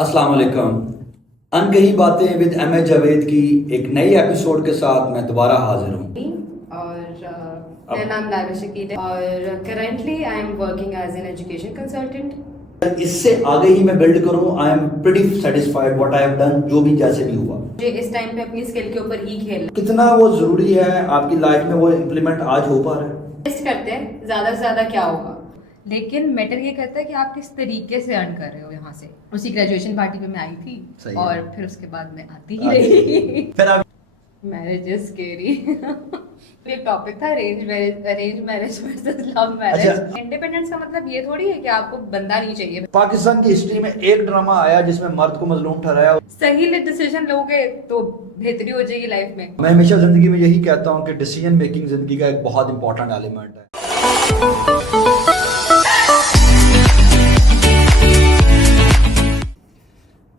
अस्सलाम वालेकुम। अनकही बातें विद एम ए जावेद की एक नई एपिसोड के साथ मैं दोबारा हाजिर हूँ। और मेरा नाम लाइबा शकील है और currently I am working as an education consultant. इससे आगे ही मैं बिल्ड करूँ, I am pretty satisfied what I have done, जो भी जैसे भी हुआ। मुझे इस टाइम पे अपनी स्किल के ऊपर ही खेलना कितना वो जरूरी है आपकी लाइफ में, वो इम्प्लीमेंट आज हो पा रहा है। टेस्ट करते हैं ज़्यादा से ज़्यादा क्या होगा, लेकिन मैटर ये करता है कि आप किस तरीके से अर्न कर रहे हो यहाँ से। उसी ग्रेजुएशन पार्टी पे मैं आई थी और फिर उसके बाद मैं आती ही रही। फिर आप मैरिज इज स्केरी। ये टॉपिक था arrange marriage versus love marriage. अच्छा। इंडिपेंडेंस का मतलब ये थोड़ी है कि आपको बंदा नहीं चाहिए। पाकिस्तान की हिस्ट्री में एक ड्रामा आया जिसमें मर्द को मजलूम ठहराया। सही डिसीजन लोगे तो बेहतरी हो जाएगी लाइफ में। मैं हमेशा जिंदगी में यही कहता हूँ कि डिसीजन मेकिंग जिंदगी का एक बहुत इंपॉर्टेंट एलिमेंट है।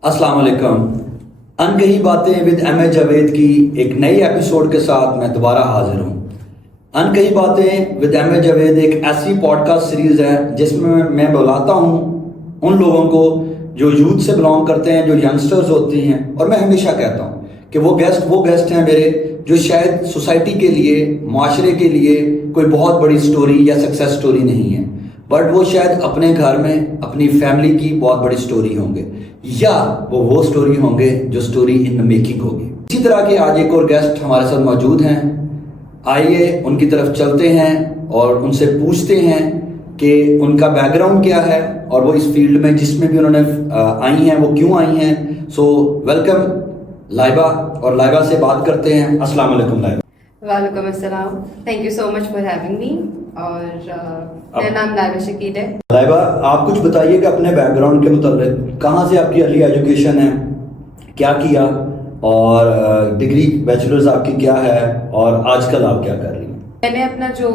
अस्सलाम वालेकुम। अनकही बातें विद एम ए जावेद की एक नई एपिसोड के साथ मैं दोबारा हाजिर हूँ। अनकही बातें विद एम ए जावेद एक ऐसी पॉडकास्ट सीरीज है जिसमें मैं बुलाता हूँ उन लोगों को जो यूथ से बिलोंग करते हैं, जो यंगस्टर्स होती हैं, और मैं हमेशा कहता हूँ कि वो गेस्ट हैं मेरे जो शायद सोसाइटी के लिए, माशरे के लिए कोई बहुत बड़ी स्टोरी या सक्सेस स्टोरी नहीं है, बट वो शायद अपने घर में अपनी फैमिली की बहुत बड़ी स्टोरी होंगे, या वो स्टोरी होंगे जो स्टोरी इन द मेकिंग होगी। इसी तरह के आज एक और गेस्ट हमारे साथ मौजूद हैं। आइए उनकी तरफ चलते हैं और उनसे पूछते हैं कि उनका बैकग्राउंड क्या है और वो इस फील्ड में जिसमें भी उन्होंने आई हैं वो क्यों आई हैं। सो वेलकम लाइबा, और लाइबा से बात करते हैं। अस्सलाम वालेकुम लाइबा। वालेकुम अस्सलाम, thank you so much for having me. और मेरा नाम लाइबा शकील है। लाइबा, आप कुछ बताइए कि अपने बैकग्राउंड के मुताबिक कहाँ से आपकी अर्ली एजुकेशन है, क्या किया, और डिग्री बैचलर्स आपकी क्या है, और आजकल आप क्या कर रही हैं? मैंने अपना जो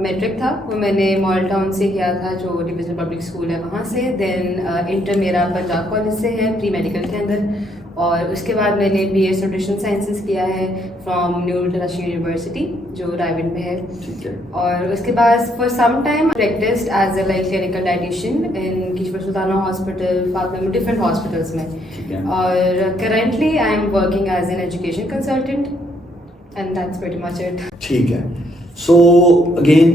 मैट्रिक था वो मैंने मॉडल टाउन से किया था, जो डिविजनल पब्लिक स्कूल है वहाँ से। देन इंटर मेरा पंजाब कॉलेज से है, प्री मेडिकल के अंदर। और उसके बाद मैंने BS न्यूट्रिशन साइंसेस किया है फ्रॉम न्यू इंटरनेशनल यूनिवर्सिटी जो रायबन में है। ठीक है। और उसके बाद for some time practised as a like clinical dietitian in Kishwar Sultana hospital, Fatima में, डिफरेंट हॉस्पिटल्स में। ठीक है। और currently I am working as an education consultant and that's pretty much it. ठीक है। सो अगेन,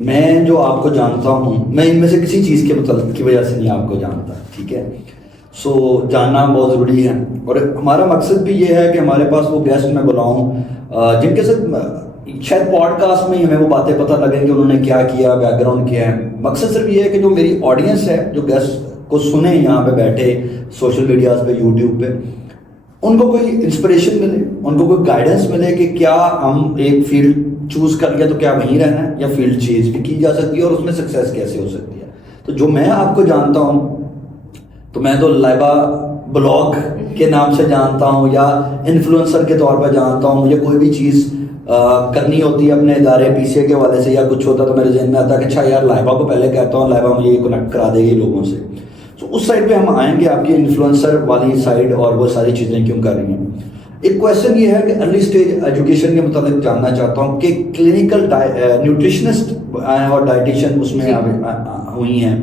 मैं जो आपको जानता हूँ, मैं इनमें से किसी चीज़ के मतलब की वजह से नहीं आपको जानता, ठीक है। सो जानना बहुत ज़रूरी है, और हमारा मकसद भी ये है कि हमारे पास वो गेस्ट मैं बुलाऊँ जिनके साथ शायद पॉडकास्ट में ही हमें वो बातें पता लगें कि उन्होंने क्या किया, बैकग्राउंड क्या है। मकसद सिर्फ ये है कि जो मेरी ऑडियंस है, जो गेस्ट को सुने यहाँ पे बैठे सोशल मीडियाज़ पे, यूट्यूब पे, उनको कोई इंस्पिरेशन मिले, उनको कोई गाइडेंस मिले कि क्या हम एक फील्ड चूज़ कर लिया तो क्या वहीं रहना है, या फील्ड चेंज भी की जा सकती है और उसमें सक्सेस कैसे हो सकती है। तो जो मैं आपको जानता हूँ, तो मैं तो लाइबा ब्लॉग के नाम से जानता हूँ, या इन्फ्लुएंसर के तौर पर जानता हूँ। मुझे कोई भी चीज़ करनी होती है अपने इदारे PCA के वाले से या कुछ होता तो मेरे जहन में आता है कि अच्छा यार लाइबा को पहले कहता हूँ, लाइबा मुझे ये कनेक्ट करा देगी लोगों से। तो उस साइड पे हम आएंगे, आपकी इन्फ्लुएंसर वाली साइड और वो सारी चीज़ें क्यों कर रही हैं। एक क्वेश्चन ये है कि अर्ली स्टेज एजुकेशन के मुताबिक जानना चाहता हूँ कि क्लिनिकल न्यूट्रिशनिस्ट और डाइटिशियन उसमें आप हुई हैं,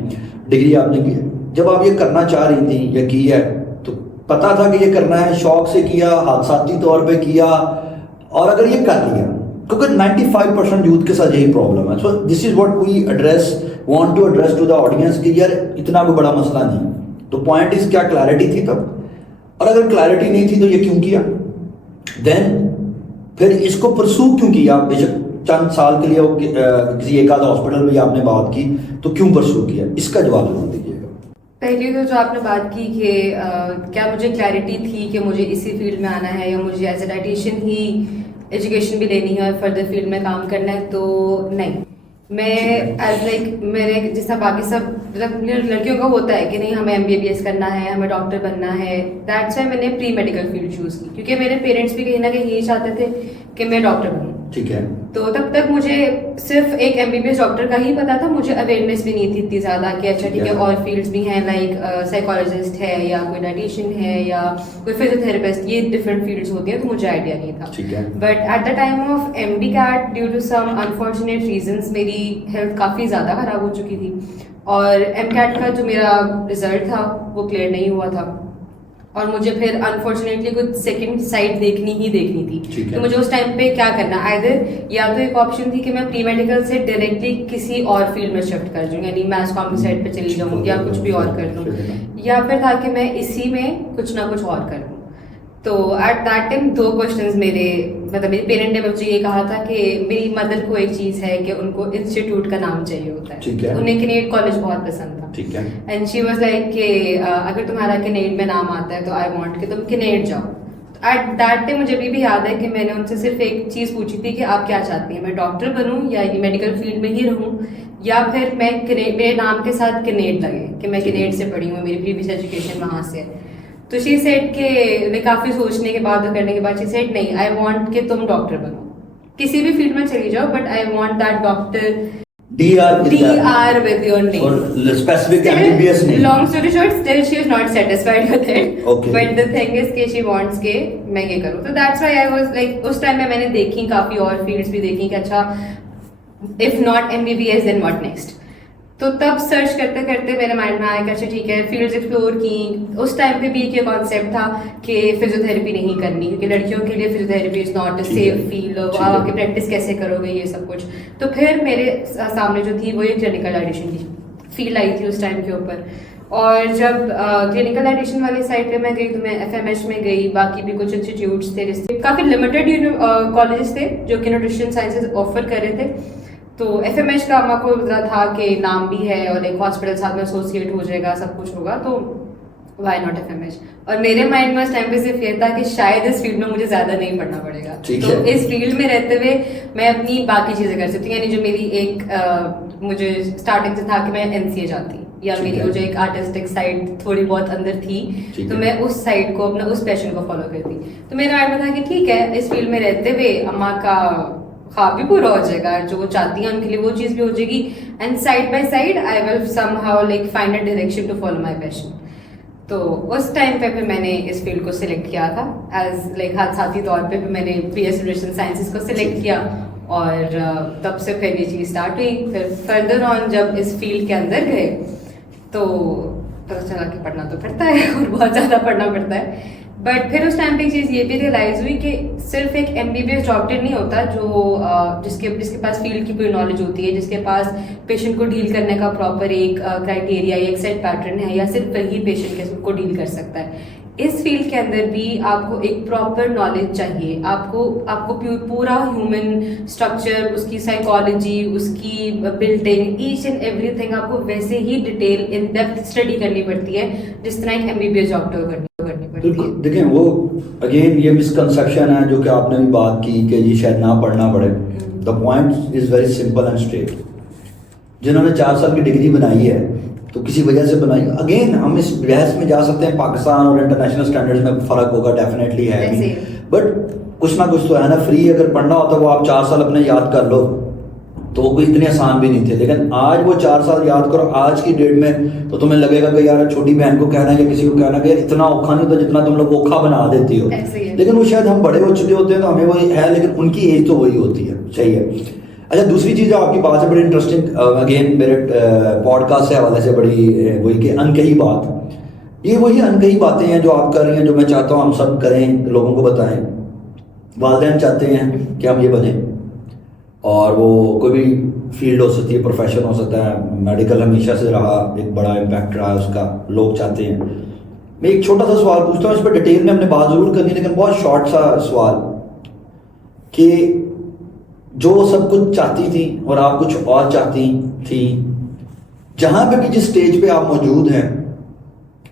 डिग्री आपने की। जब आप ये करना चाह रही थी या की है, तो पता था कि ये करना है, शौक से किया, हादसाती तौर पे किया, और अगर ये कर लिया, क्योंकि 95% यूथ के साथ यही प्रॉब्लम है। So this is what we want to address to the audience कि यार इतना कोई बड़ा मसला नहीं। तो पॉइंट इज, क्या क्लैरिटी थी तब, और अगर क्लैरिटी नहीं थी तो ये क्यों किया, देन फिर इसको परसू क्यों किया। बेशक चंद साल के लिए किसी एक आध हॉस्पिटल में आपने बात की, तो क्यों परसू किया, इसका जवाब जरूर दीजिएगा। पहली तो जो आपने बात की कि क्या मुझे क्लैरिटी थी कि मुझे इसी फील्ड में आना है या मुझे एज ए डाइटिशियन ही एजुकेशन भी लेनी है और फर्दर फील्ड में काम करना है, तो नहीं। मैं एज लाइक मेरे जिस तरह बाकी सब मतलब लड़कियों का होता है कि नहीं हमें MBBS करना है, हमें डॉक्टर बनना है, दैट्स वाई मैंने प्री मेडिकल फील्ड चूज़ की, क्योंकि मेरे पेरेंट्स भी कहीं ना कहीं यही चाहते थे कि मैं डॉक्टर बनूँ। ठीक है। तो तब तक मुझे सिर्फ एक एमबीबीएस डॉक्टर का ही पता था, मुझे अवेयरनेस भी नहीं थी इतनी ज़्यादा कि अच्छा ठीक है और फील्ड्स भी हैं, लाइक साइकोलॉजिस्ट है या कोई डाइटिशियन है या कोई फिजियोथेरेपिस्ट, ये डिफरेंट फील्ड्स होती हैं, तो मुझे आइडिया नहीं था। ठीक है। But at the time of MD CAT due to some unfortunate reasons मेरी हेल्थ काफ़ी ज़्यादा ख़राब हो चुकी थी और एम कैट का जो मेरा रिजल्ट था वो क्लियर नहीं हुआ था और मुझे फिर अनफॉर्चुनेटली कुछ सेकंड साइड देखनी थी। तो मुझे उस टाइम पे क्या करना, आइदर या तो एक ऑप्शन थी कि मैं प्री मेडिकल से डायरेक्टली किसी और फील्ड में शिफ्ट कर जाऊँ, यानी मैथ्स कॉम की साइड पे चली जाऊँ या कुछ भी और कर लूँ, या फिर था कि मैं इसी में कुछ ना कुछ और कर लूँ। तो एट दैट टाइम दो क्वेश्चंस मेरे, मतलब मेरे पेरेंट ने मुझे ये कहा था कि मेरी मदर को एक चीज़ है कि उनको इंस्टीट्यूट का नाम चाहिए होता है, उन्हें कैनेड कॉलेज बहुत पसंद था। ठीक है। एंड शी वाज लाइक कि अगर तुम्हारा कैनेड में नाम आता है तो आई वांट कि तुम कैनेड जाओ। एट दैट टाइम मुझे अभी भी याद है कि मैंने उनसे सिर्फ एक चीज़ पूछी थी कि आप क्या चाहती हैं, मैं डॉक्टर बनूं या मेडिकल फील्ड में ही रहूं, या फिर मैं मेरे नाम के साथ कैनेड लगे कि मैं कैनेड से पढ़ी हूँ, मेरी प्रीवियस एजुकेशन वहाँ से है। तो शी सेड के काफ़ी सोचने के बाद और करने के बाद शी सेड नहीं, आई वांट कि तुम डॉक्टर बनो, किसी भी फील्ड में चली जाओ, but I want that doctor DR with your name. और specific MBBS name. Long story short, still she is not satisfied with it. Okay. But the thing is कि she wants के मैं ये करूँ, तो that's why I was like उस time में मैंने देखी काफ़ी और फील्ड्स भी देखी कि अच्छा if not MBBS then what next. तो तब सर्च करते करते मेरे माइंड में आया कि अच्छा ठीक है फील्ड्स एक्सप्लोर की। उस टाइम पे भी एक कॉन्सेप्ट था कि फिजियोथेरेपी नहीं करनी क्योंकि लड़कियों के लिए physiotherapy is not a safe field, और आप आके प्रैक्टिस कैसे करोगे ये सब कुछ। तो फिर मेरे सामने जो थी वो एक क्लिनिकल डाइटिशियन की फील्ड आई थी उस टाइम के ऊपर। और जब क्लिनिकल डाइटिशियन वाली साइड पे मैं गई तो मैं FMH में गई, बाकी भी कुछ इंस्टीट्यूट्स थे जिससे काफ़ी लिमिटेड कॉलेजेस थे जो कि न्यूट्रिशन साइंसेज ऑफर कर रहे थे। तो FMH का मेरे को पता था कि नाम भी है और एक हॉस्पिटल साथ में एसोसिएट हो जाएगा, सब कुछ होगा, तो वाई नॉट FMH। और मेरे माइंड में उस टाइम पे सिर्फ ये था कि शायद इस फील्ड में मुझे ज़्यादा नहीं पढ़ना पड़ेगा, तो इस फील्ड में रहते हुए मैं अपनी बाकी चीज़ें कर सकती हूँ। यानी जो मेरी एक मुझे स्टार्टिंग से था कि मैं NCA जाती, या मेरी मुझे एक आर्टिस्टिक साइड थोड़ी बहुत अंदर थी, तो मैं उस साइड को अपना उस पैशन को फॉलो करती। तो मेरे माइंड में था कि ठीक है इस फील्ड में रहते हुए अम्मा का ख्वाब भी पूरा हो जाएगा, जो वो चाहती हैं उनके लिए वो चीज़ भी हो जाएगी, and side by side I will somehow like find a direction to follow my passion. तो उस टाइम पे फिर मैंने इस फील्ड को सिलेक्ट किया था एज लाइक साथी तौर पे फिर मैंने BS न्यूट्रिशन साइंसेस को सिलेक्ट किया, और तब से फिर ये चीज़ स्टार्ट हुई। फिर फर्दर ऑन जब इस फील्ड के अंदर गए तो पता चला कि पढ़ना तो पड़ता है और बहुत ज़्यादा पढ़ना पड़ता है। बट फिर उस टाइम पे एक चीज़ ये भी रियलाइज़ हुई कि सिर्फ एक MBBS डॉक्टर नहीं होता जो जिसके पास फील्ड की पूरी नॉलेज होती है, जिसके पास पेशेंट को डील करने का प्रॉपर एक क्राइटेरिया या एक सेट पैटर्न है, या सिर्फ वही पेशेंट को डील कर सकता है। इस फील्ड के अंदर भी आपको एक प्रॉपर नॉलेज चाहिए, आपको पूरा ह्यूमन स्ट्रक्चर, उसकी साइकोलॉजी, उसकी बिल्डिंग, ईच एंड एवरीथिंग आपको वैसे ही डिटेल इन डेप्थ स्टडी करनी पड़ती है जिस तरह एक MBBS डॉक्टर करनी पड़ती है। देखें वो अगेन ये मिसकंसेप्शन है जो कि आपने भी बात की कि जी शायद ना पढ़ना पड़े। The point is very simple and straight. जिन्होंने 4 साल की डिग्री बनाई है तो किसी वजह से बनाई। अगेन हम इस बहस में जा सकते हैं पाकिस्तान और इंटरनेशनल स्टैंडर्ड्स में फ़र्क होगा, डेफिनेटली है, बट कुछ ना कुछ तो है ना। फ्री अगर पढ़ना होता वो आप 4 साल अपने याद कर लो तो वो कोई इतने आसान भी नहीं थे, लेकिन आज वो 4 साल याद करो आज की डेट में तो तुम्हें लगेगा कि यार छोटी बहन को कहना है या किसी को कहना कि यार इतना औखा नहीं होता जितना तुम लोग औखा बना देती हो। लेकिन वो शायद हम बड़े हो चुके होते हैं तो हमें वही है, लेकिन उनकी एज तो वही होती है। सही है। अच्छा, दूसरी चीज़ आपकी बात है बड़ी इंटरेस्टिंग, अगेन मेरे पॉडकास्ट के हवाले से बड़ी वही कि अनकही बात, ये वही अनकही बातें हैं जो आप कर रही हैं, जो मैं चाहता हूँ हम सब करें, लोगों को बताएं। वालिदैन चाहते हैं कि हम ये बने, और वो कोई भी फील्ड हो सकती है, प्रोफेशन हो सकता है, मेडिकल हमेशा से रहा, एक बड़ा इम्पैक्ट रहा है उसका, लोग चाहते हैं। मैं एक छोटा सा सवाल पूछता हूँ, इस पर डिटेल में हमने बात ज़रूर करनी, लेकिन बहुत शॉर्ट सा सवाल कि जो सब कुछ चाहती थी और आप कुछ और चाहती थी, जहाँ पे भी जिस स्टेज पे आप मौजूद हैं,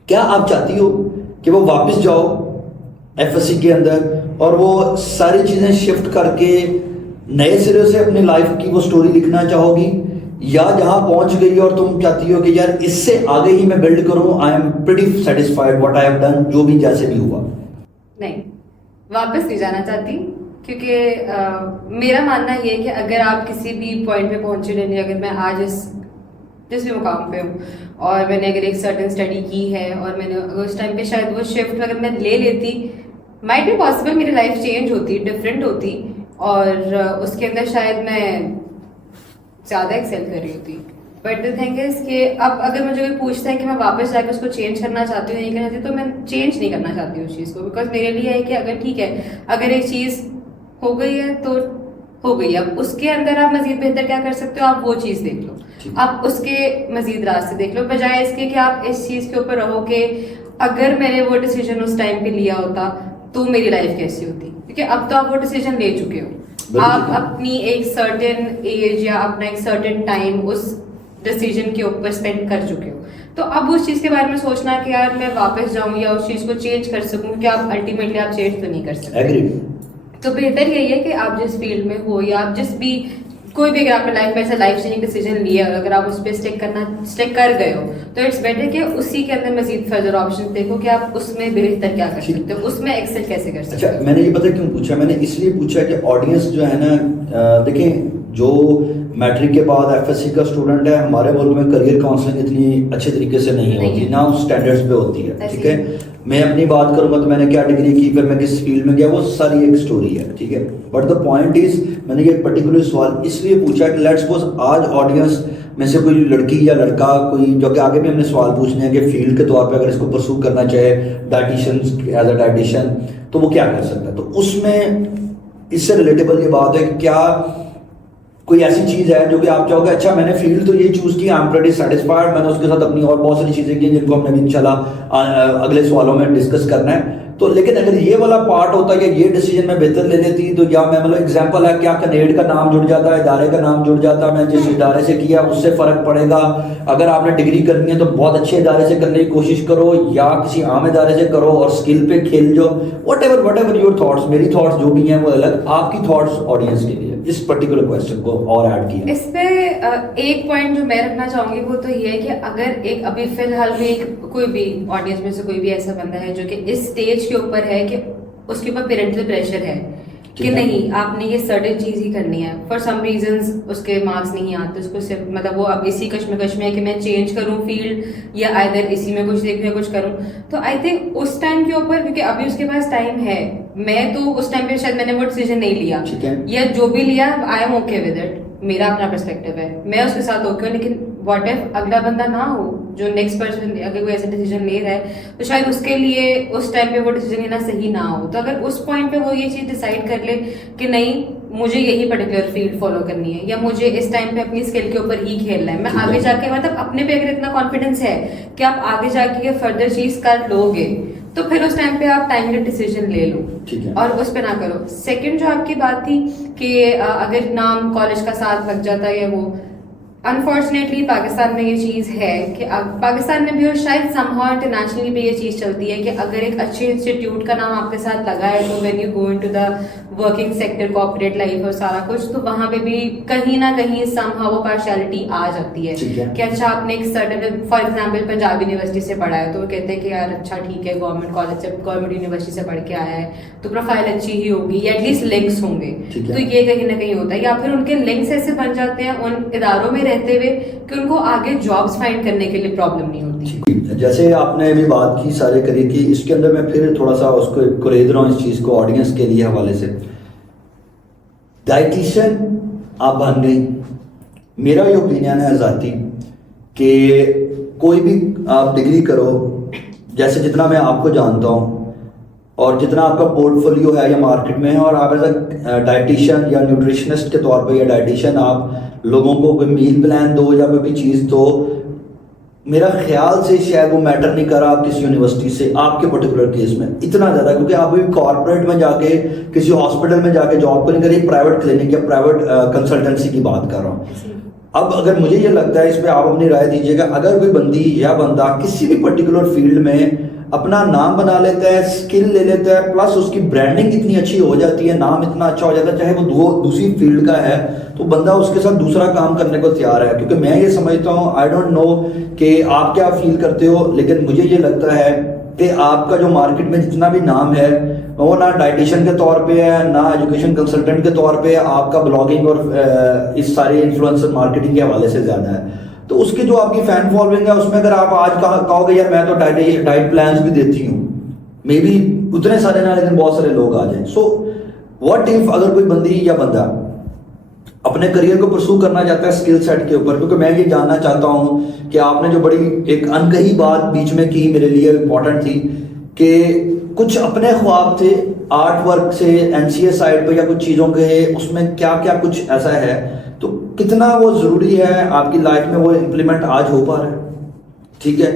क्या आप चाहती हो कि वो वापस जाओ FSC के अंदर और वो सारी चीज़ें शिफ्ट करके नए सिरे से अपनी लाइफ की वो स्टोरी लिखना चाहोगी, या जहाँ पहुँच गई और तुम चाहती हो कि यार इससे आगे ही मैं बिल्ड करूँ, I am pretty satisfied what I have done, जो भी जैसे भी हुआ? नहीं, वापस नहीं जाना चाहती, क्योंकि मेरा मानना ये है कि अगर आप किसी भी पॉइंट पे पहुंचे नहीं, अगर मैं आज जिस भी मुकाम पे हूँ और मैंने अगर एक सर्टेन स्टडी की है और मैंने उस टाइम पे शायद वो शिफ्ट अगर मैं ले लेती, माइट बी पॉसिबल मेरी लाइफ चेंज होती, डिफरेंट होती, और उसके अंदर शायद मैं ज़्यादा एक्सेल कर रही होती। बट द थिंग इज कि अब अगर मुझे कोई पूछता है कि मैं वापस जाकर उसको चेंज करना चाहती हूँ नहीं करना चाहती, तो मैं चेंज नहीं करना चाहती उस चीज़ को, बिकॉज मेरे लिए है कि अगर ठीक है, अगर एक चीज़ हो गई है तो हो गई, अब उसके अंदर आप मजीद बेहतर क्या कर सकते हो, आप वो चीज़ देख लो, आप उसके मजीद रास्ते देख लो, बजाय इसके कि आप इस चीज़ के ऊपर रहो कि अगर मैंने वो डिसीजन उस टाइम पे लिया होता तो मेरी लाइफ कैसी होती, क्योंकि अब तो आप वो डिसीजन ले चुके हो, आप अपनी एक सर्टेन एज या अपना एक सर्टेन टाइम उस डिसीजन के ऊपर स्पेंड कर चुके हो, तो अब उस चीज़ के बारे में सोचना कि यार मैं वापस जाऊं या उस चीज़ को चेंज कर सकूं, कि आप अल्टीमेटली आप चेंज तो नहीं कर सकते। तो बेहतर यही है कि आप जिस फील्ड में हो या आप जिस भी कोई भी, अगर आपने लाइफ में ऐसा लाइफ चेंजिंग डिसीजन लिया और अगर आप उस पर स्टिक कर गए हो, तो इट्स बेटर कि उसी के अंदर मजीद फर्दर ऑप्शन देखो कि आप उसमें बेहतर क्या कर सकते हो, उसमें एक्सेल कैसे कर सकते हो। अच्छा, मैंने ये पता क्यों पूछा, मैंने इसलिए पूछा कि ऑडियंस जो है ना, देखें जो मैट्रिक के बाद एफएससी का स्टूडेंट है, हमारे मुल्क में करियर काउंसलिंग इतनी अच्छे तरीके से नहीं होती, ना उस स्टैंडर्ड्स पे होती है, ठीक है। मैं अपनी बात करूंगा तो मैंने क्या डिग्री की, फिर मैं किस फील्ड में गया, वो सारी एक स्टोरी है, ठीक है। बट द पॉइंट इज, मैंने ये पर्टिकुलर सवाल इसलिए पूछा कि लेट्स सपोज आज ऑडियंस में से कोई लड़की या लड़का, कोई जो कि आगे भी हमने सवाल पूछने हैं कि फील्ड के तौर पे अगर इसको परसू करना चाहे डाइटिशियन एज अ डाइटिशियन, तो वो क्या कर सकता है। तो उसमें इससे रिलेटेबल ये बात है कि क्या कोई ऐसी चीज़ है जो कि आप चाहोगे, अच्छा मैंने फील्ड तो ये चूज़ की, आई एम प्रीटी सेटिस्फाइड, मैंने उसके साथ अपनी और बहुत सारी चीज़ें की जिनको हमने भी इंशाल्लाह अगले सवालों में डिस्कस करना है, तो लेकिन अगर ये वाला पार्ट होता है कि ये डिसीजन मैं बेहतर ले लेती, तो या मैं मतलब एग्जांपल है, क्या कनेड का नाम जुड़ जाता है, इदारे का नाम जुड़ जाता है, मैं जिस इदारे से किया उससे फ़र्क पड़ेगा। अगर आपने डिग्री करनी है तो बहुत अच्छे इदारे से करने की कोशिश करो या किसी आम इदारे से करो और स्किल पे खेल जाओ, वट एवर योर थॉट्स, मेरी थॉट्स जो भी हैं वो अलग, आपकी थॉट्स ऑडियंस के लिए इस पर्टिकुलर क्वेश्चन को और ऐड किया। इस पे एक पॉइंट जो मैं रखना चाहूंगी वो तो ये है कि अगर एक अभी फिलहाल में एक कोई भी ऑडियंस में से कोई भी ऐसा बंदा है जो कि इस स्टेज के ऊपर है कि उसके ऊपर पेरेंटल प्रेशर है कि नहीं आपने ये सर्टेन चीज़ ही करनी है, फॉर सम रीजंस उसके मार्क्स नहीं आते, उसको सिर्फ मतलब वो अब इसी कश्मकश में है कि मैं चेंज करूं फील्ड या आइदर इसी में कुछ देखूं या कुछ करूं, तो आई थिंक उस टाइम के ऊपर, क्योंकि अभी उसके पास टाइम है, मैं तो उस टाइम पे शायद मैंने वो डिसीजन नहीं लिया या जो भी लिया I am okay with it, मेरा अपना पर्सपेक्टिव है, मैं उसके साथ ओके हूँ, लेकिन व्हाट इफ अगला बंदा ना हो जो नेक्स्ट पर्सन अगर कोई ऐसा डिसीजन ले रहा है, तो शायद उसके लिए उस टाइम पे वो डिसीजन लेना सही ना हो, तो अगर उस पॉइंट पे वो ये चीज़ डिसाइड कर ले कि नहीं मुझे यही पर्टिकुलर फील्ड फॉलो करनी है या मुझे इस टाइम पे अपनी स्किल के ऊपर ही खेलना है, मैं आगे जाके मतलब अपने पे अगर इतना कॉन्फिडेंस है कि आप आगे जाके फर्दर चीज़ कर लोगे, तो फिर उस टाइम पे आप टाइमली डिसीजन ले लो और उस पे ना करो। सेकंड जो आपकी बात थी कि अगर नाम कॉलेज का साथ लग जाता है, वो अनफॉर्चुनेटली पाकिस्तान में ये चीज़ है कि पाकिस्तान में भी और शायद समहाउ इंटरनेशनली भी ये चीज़ चलती है कि अगर एक अच्छे इंस्टीट्यूट का नाम आपके साथ लगा है, तो when you go into the working sector, corporate life और सारा कुछ, तो वहाँ पे भी कहीं ना कहीं समहाउ वो पार्शियलिटी आ जाती है कि अच्छा आपने एक certain, for example Punjab university से पढ़ा है तो वो कहते हैं कि यार अच्छा ठीक है गवर्नमेंट कॉलेज से, गवर्नमेंट यूनिवर्सिटी से पढ़ के आया है तो प्रोफाइल अच्छी ही होगी या एटलीस्ट लिंक्स होंगे, तो ये कहीं ना कहीं होता है, या फिर उनके लिंक्स ऐसे बन जाते हैं उन इदारों में रहते हुए कि उनको आगे जॉब्स फाइंड करने के लिए प्रॉब्लम नहीं होती। जैसे आपने अभी बात की सारे करियर की, इसके अंदर मैं फिर थोड़ा सा उसको कुरेद रहा हूँ इस चीज़ को ऑडियंस के लिए हवाले से। डाइटिशियन आप बन गई, मेरा ये ओपिनियन है ज़ाती कि कोई भी आप डिग्री करो, जैसे जितना मैं आपको जानता हूँ और जितना आपका पोर्टफोलियो है या मार्केट में है, और आप एज अ डाइटिशियन या न्यूट्रिशनिस्ट के तौर पे या डाइटिशियन आप लोगों को कोई मील प्लान दो या कोई भी चीज़ दो, मेरा ख्याल से शायद वो मैटर नहीं कर रहा आप किस यूनिवर्सिटी से, आपके पर्टिकुलर केस में इतना ज़्यादा, क्योंकि आप अभी कॉर्पोरेट में जाके किसी हॉस्पिटल में जाके जॉब को नहीं करिए, प्राइवेट क्लिनिक या प्राइवेट कंसल्टेंसी की बात कर रहा हूँ। अब अगर मुझे ये लगता है, इस पर आप अपनी राय दीजिएगा, अगर कोई बंदी या बंदा किसी भी पर्टिकुलर फील्ड में अपना नाम बना लेता है, स्किल ले लेता है, प्लस उसकी ब्रांडिंग इतनी अच्छी हो जाती है, नाम इतना अच्छा हो जाता है, चाहे वो दूसरी फील्ड का है, तो बंदा उसके साथ दूसरा काम करने को तैयार है। क्योंकि मैं ये समझता हूँ, आई डोंट नो कि आप क्या फील करते हो, लेकिन मुझे ये लगता है कि आपका जो मार्केट में जितना भी नाम है वो ना डाइटिशियन के तौर पे है, ना एजुकेशन कंसल्टेंट के तौर पे है, आपका ब्लॉगिंग और इस सारे इन्फ्लुएंसर मार्केटिंग के हवाले से ज़्यादा है। तो उसकी जो आपकी फ़ैन फॉलोइंग है उसमें अगर आप आज कहोगे यार मैं तो डाइट प्लान्स भी देती हूँ, मे बी उतने सारे ना, लेकिन बहुत सारे लोग आ जाएं। सो व्हाट इफ अगर कोई बंदी या बंदा अपने करियर को परसू करना चाहता है स्किल सेट के ऊपर, क्योंकि मैं ये जानना चाहता हूँ कि आपने जो बड़ी एक अनकही बात बीच में की मेरे लिए इम्पोर्टेंट थी कि कुछ अपने ख्वाब थे आर्ट वर्क से एनसीए साइड पे या कुछ चीज़ों के, उसमें क्या क्या कुछ ऐसा है, तो कितना वो ज़रूरी है आपकी लाइफ में वो इम्प्लीमेंट आज हो पा रहा है, ठीक है,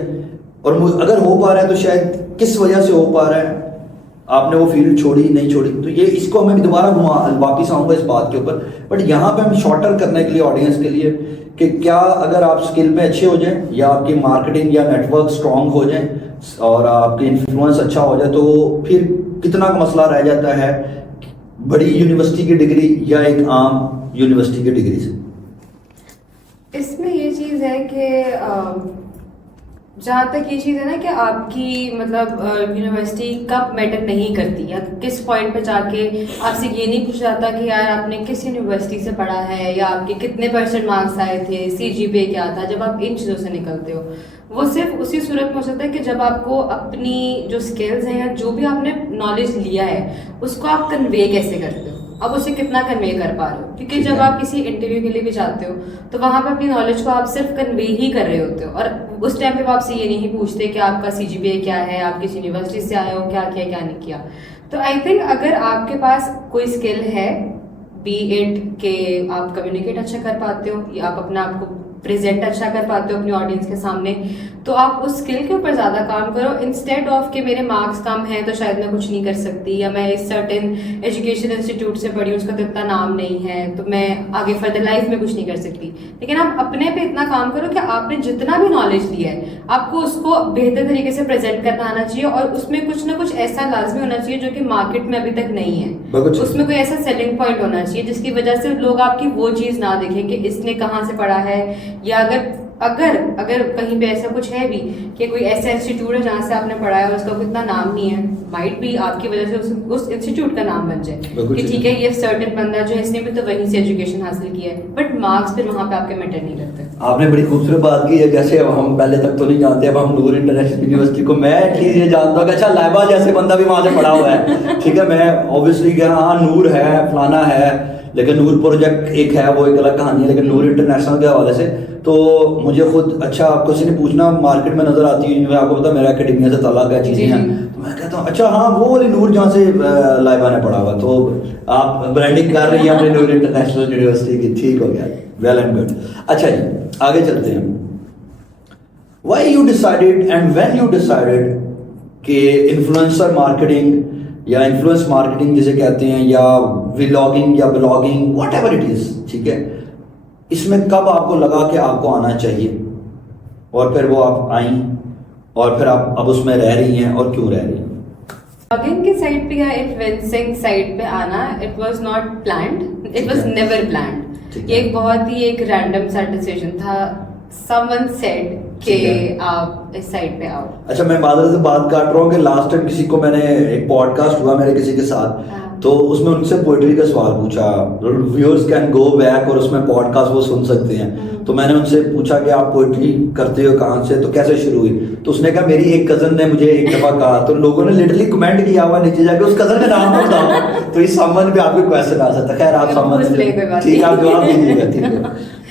और अगर हो पा रहा है तो शायद किस वजह से हो पा रहा है, आपने वो फील्ड छोड़ी नहीं छोड़ी, तो ये इसको मैं दोबारा वापिस आऊँगा इस बात के ऊपर। बट यहाँ पे हम शॉर्टर करने के लिए ऑडियंस के लिए कि क्या अगर आप स्किल में अच्छे हो जाएं या आपकी मार्केटिंग या नेटवर्क स्ट्रांग हो जाए और आपकी इन्फ्लुएंस अच्छा हो जाए, तो फिर कितना का मसला रह जाता है बड़ी यूनिवर्सिटी की डिग्री या एक आम यूनिवर्सिटी की डिग्री से। इसमें ये चीज़ है कि जहाँ तक ये चीज़ है ना कि आपकी मतलब यूनिवर्सिटी कब मैटर नहीं करती, या किस पॉइंट पे जाके आपसे ये नहीं पूछा जाता कि यार आपने किस यूनिवर्सिटी से पढ़ा है या आपके कितने % मार्क्स आए थे, CGPA क्या था, जब आप इन चीज़ों से निकलते हो। वो सिर्फ उसी सूरत में हो सकता है कि जब आपको अपनी जो स्किल्स हैं या जो भी आपने नॉलेज लिया है उसको आप कन्वे कैसे करते हो, अब उसे कितना कन्वे कर पा रहे हो, क्योंकि जब आप किसी इंटरव्यू के लिए भी जाते हो तो वहाँ पे अपनी नॉलेज को आप सिर्फ कन्वे ही कर रहे होते हो, और उस टाइम पे वो आपसे ये नहीं पूछते कि आपका CGPA क्या है, आप किस यूनिवर्सिटी से आए हो, क्या किया क्या नहीं किया। तो आई थिंक अगर आपके पास कोई स्किल है, बी इट के आप कम्युनिकेट अच्छा कर पाते हो या आप अपना आपको प्रेजेंट अच्छा कर पाते हो अपनी ऑडियंस के सामने, तो आप उस स्किल के ऊपर ज़्यादा काम करो, इंस्टेड ऑफ कि मेरे मार्क्स कम हैं तो शायद मैं कुछ नहीं कर सकती, या मैं इस सर्टेन एजुकेशन इंस्टीट्यूट से पढ़ी हूँ उसका तो इतना नाम नहीं है तो मैं आगे फर्दर लाइफ में कुछ नहीं कर सकती। लेकिन आप अपने पे इतना काम करो कि आपने जितना भी नॉलेज लिया है आपको उसको बेहतर तरीके से प्रेजेंट करना आना चाहिए, और उसमें कुछ ना कुछ ऐसा लाजमी होना चाहिए जो कि मार्केट में अभी तक नहीं है। उसमें कोई ऐसा सेलिंग पॉइंट होना चाहिए जिसकी वजह से लोग आपकी वो चीज़ ना देखें कि इसने कहाँ से पढ़ा है, या अगर कहीं पे ऐसा कुछ है भी कि कोई ऐसा इंस्टीट्यूट है जहाँ से आपने पढ़ा है और उसका कोई इतना नाम नहीं है, माइट भी आपकी वजह से उस इंस्टीट्यूट का नाम बन जाए कि ठीक है ये सर्टेन बंदा जो है इसने भी तो वहीं से एजुकेशन हासिल की है, बट मार्क्स फिर वहाँ पे आपके मैटर नहीं करते। आपने बड़ी खूबसूरत बात की है, जैसे अब हम पहले तक तो नहीं जानते, अब हम नूर इंटरनेशनल यूनिवर्सिटी को मैं एटलीस्ट ये जानता हूँ कि अच्छा लाइबा जैसे बंदा भी वहाँ से पढ़ा हुआ है, ठीक है, मैं ऑब्वियसली क्या हाँ नूर है फलाना है, लेकिन नूर प्रोजेक्ट एक है वो एक अलग कहानी है, लेकिन नूर इंटरनेशनल के हवाले से तो मुझे खुद अच्छा आपको किसी ने पूछना मार्केट में नजर आती है, आपको पता मेरा एकेडमिया से ताल्लुक है चीज़ें हैं, तो मैं कहता हूँ अच्छा हाँ वो वाली नूर जहाँ से लाइबा ने पढ़ा हुआ, तो आप ब्रांडिंग कर रही हैं अपने नूर इंटरनेशनल यूनिवर्सिटी की, ठीक हो गया, वेल एंड गुड। अच्छा जी आगे चलते हैं। Why you decided and when you decided कि इन्फ्लुएंसर मार्केटिंग या इन्फ्लुएंस मार्केटिंग जिसे कहते हैं या व्लॉगिंग या blogging what ever it is, ठीक है, इसमें कब आपको लगा कि आपको आना चाहिए, और फिर वो आप आई और फिर आप अब उसमें रह रही हैं, और क्यों रह रही हैं? ब्लॉगिंग की साइड पे या इन्फ्लुएंसिंग साइड पे आना it was not planned, it was never planned. ये एक बहुत ही एक रैंडम सा डिसीजन था, समवन सेड कि आप इस साइड पे आओ। अच्छा मैं बादल से बात काट रहा हूँ कि लास्ट टाइम किसी को मैंने एक पॉडकास्ट हुआ मेरे किसी के साथ, तो उसमें उनसे पोइट्री का सवाल पूछा, व्यूअर्स कैन गो बैक और उसमें पॉडकास्ट वो सुन सकते हैं, तो मैंने उनसे पूछा कि आप पोइट्री करते हो कहाँ से, तो कैसे शुरू हुई, तो उसने कहा मेरी एक कजन ने मुझे एक दफा कहा, तो लोगों ने लिटरली कमेंट किया हुआ नीचे जाके उस कजन का नाम बताओ, तो इस संबंध पे आपके क्वेश्चन आ सकता है, खैर आप संबंध ठीक है आप जवाब दीजिएगा, ठीक है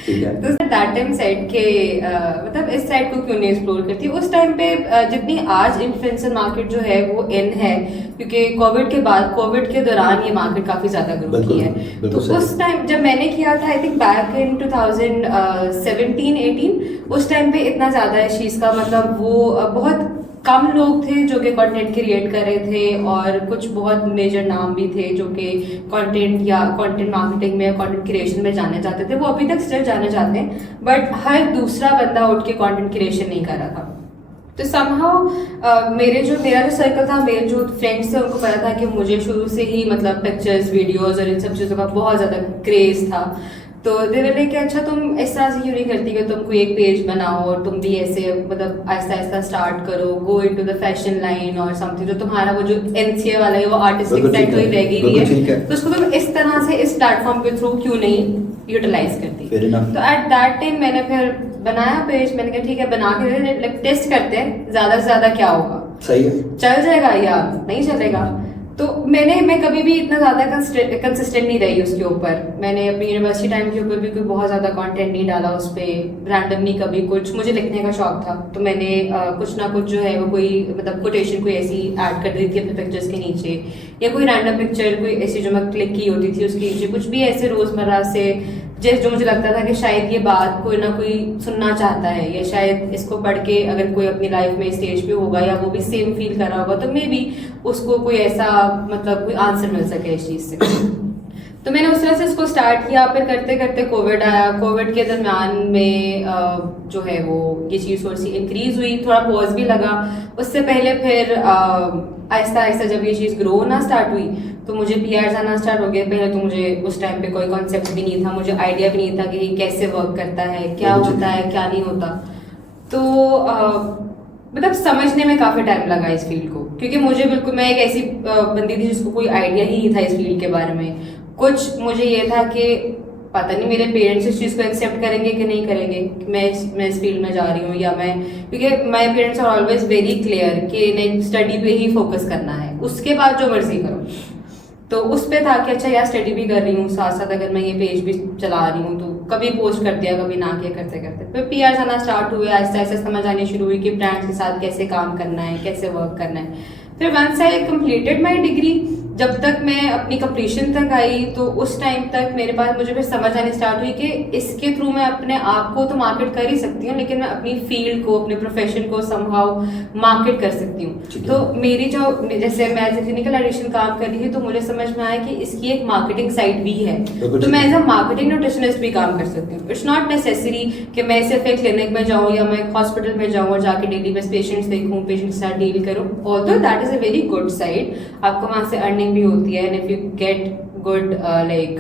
ठीक है। तो दैट टाइम साइड के मतलब इस साइड को क्यों नहीं एक्सप्लोर करती, उस टाइम पे जितनी आज इन्फ्लुएंसर मार्केट जो है वो इन है, क्योंकि कोविड के बाद कोविड के दौरान ये मार्केट काफी ज्यादा ग्रो की है, तो उस टाइम जब मैंने किया था आई थिंक बैक इन 2017-18 उस टाइम पे इतना ज्यादा इस चीज का मतलब वो बहुत कम लोग थे जो कि कंटेंट क्रिएट कर रहे थे, और कुछ बहुत मेजर नाम भी थे जो कि कंटेंट या कंटेंट मार्केटिंग में या कंटेंट क्रिएशन में जाने जाते थे, वो अभी तक स्टिल जाने जाते हैं, बट हर दूसरा बंदा उठ के कंटेंट क्रिएशन नहीं कर रहा था। तो समहाउ मेरा जो सर्कल था, मेरे जो फ्रेंड्स थे उनको पता था कि मुझे शुरू से ही मतलब पिक्चर्स वीडियोस और इन सब चीज़ों का बहुत ज़्यादा क्रेज़ था, तो दे वर लाइक अच्छा तुम इस तरह से क्यों नहीं करती कि तुम कोई एक पेज बनाओ और तुम भी ऐसे मतलब आहिस्ता आहिस्ता स्टार्ट करो, go into the fashion line और समथिंग, जो तुम्हारा वो जो एनसीए वाला है वो आर्टिस्टिक साइड तो ही रह गई है, तो उसको तुम इस तरह से इस प्लेटफॉर्म के थ्रू क्यों नहीं यूटिलाइज करती। तो एट दैट टाइम मैंने फिर बनाया पेज, मैंने कहा ठीक है बना के टेस्ट करते हैं ज्यादा से ज्यादा क्या होगा, सही है चल जाएगा या नहीं चलेगा। तो मैं कभी भी इतना ज़्यादा कंसिस्टेंट नहीं रही उसके ऊपर। मैंने अपनी यूनिवर्सिटी टाइम के ऊपर भी कोई बहुत ज़्यादा कंटेंट नहीं डाला उस पर रैंडमली कभी कुछ। मुझे लिखने का शौक था तो मैंने कुछ ना कुछ जो है वो कोई मतलब कोटेशन कोई ऐसी ऐड कर दी थी अपने पिक्चर्स के नीचे, या कोई रैंडम पिक्चर कोई ऐसी जो मैं क्लिक की होती थी उसके नीचे कुछ भी ऐसे रोज़मर्रा से जो मुझे लगता था कि शायद ये बात कोई ना कोई सुनना चाहता है, या शायद इसको पढ़ के अगर कोई अपनी लाइफ में स्टेज पे होगा या वो भी सेम फील कर रहा होगा तो मे बी उसको कोई ऐसा मतलब कोई आंसर मिल सके इस चीज़ से। तो मैंने उस तरह से इसको स्टार्ट किया। फिर करते करते कोविड आया। कोविड के दरम्यान में जो है वो ये चीज़ थोड़ी सी इंक्रीज हुई, थोड़ा पॉज भी लगा। उससे पहले फिर आहिस्ता आहिस्ता जब ये चीज़ ग्रो होना स्टार्ट हुई तो मुझे पीआर आना स्टार्ट हो गया। पहले तो मुझे उस टाइम पे कोई कॉन्सेप्ट भी नहीं था, मुझे आइडिया भी नहीं था कि ये कैसे वर्क करता है, क्या होता है क्या नहीं होता। तो मतलब समझने में काफ़ी टाइम लगा इस फील्ड को, क्योंकि मुझे बिल्कुल मैं एक ऐसी बंदी थी जिसको कोई आइडिया ही नहीं था इस फील्ड के बारे में। कुछ मुझे ये था कि पता नहीं मेरे पेरेंट्स इस चीज़ को एक्सेप्ट करेंगे कि नहीं करेंगे कि मैं इस फील्ड में जा रही हूँ, या मैं, क्योंकि my parents are always very clear कि नहीं स्टडी पे ही फोकस करना है, उसके बाद जो मर्जी करो। तो उस पे था कि अच्छा यार स्टडी भी कर रही हूँ साथ साथ अगर मैं ये पेज भी चला रही हूँ, तो कभी पोस्ट कर दिया कभी ना किया करते करते फिर पीआर आना स्टार्ट हुए। आहिस्ता आहिस्ता समझ आनी शुरू हुई कि ब्रांड्स के साथ कैसे काम करना है, कैसे वर्क करना है। फिर once I completed my degree, जब तक मैं अपनी कंप्लीशन तक आई तो उस टाइम तक मेरे पास मुझे फिर समझ आनी स्टार्ट हुई कि इसके थ्रू मैं अपने आप को तो मार्केट कर ही सकती हूँ, लेकिन मैं अपनी फील्ड को अपने प्रोफेशन को समहाउ मार्केट कर सकती हूँ। तो मेरी जो जैसे मैं एज ए क्लिनिकल एडिशन काम कर रही थी तो मुझे समझ में आया कि इसकी एक मार्केटिंग साइड भी है, तो मैं एज अ मार्केटिंग न्यूट्रिशनिस्ट भी काम कर सकती हूँ। इट्स नॉट नेसेसरी कि मैं सिर्फ एक क्लिनिक में जाऊँ या मैं हॉस्पिटल में जाऊँ और जाके डेली बेस पेशेंट्स देखूँ, पेशेंट के साथ डील करूँ। Although that is a very good side, आपको वहाँ से अर्निंग भी होती है, and if you get good like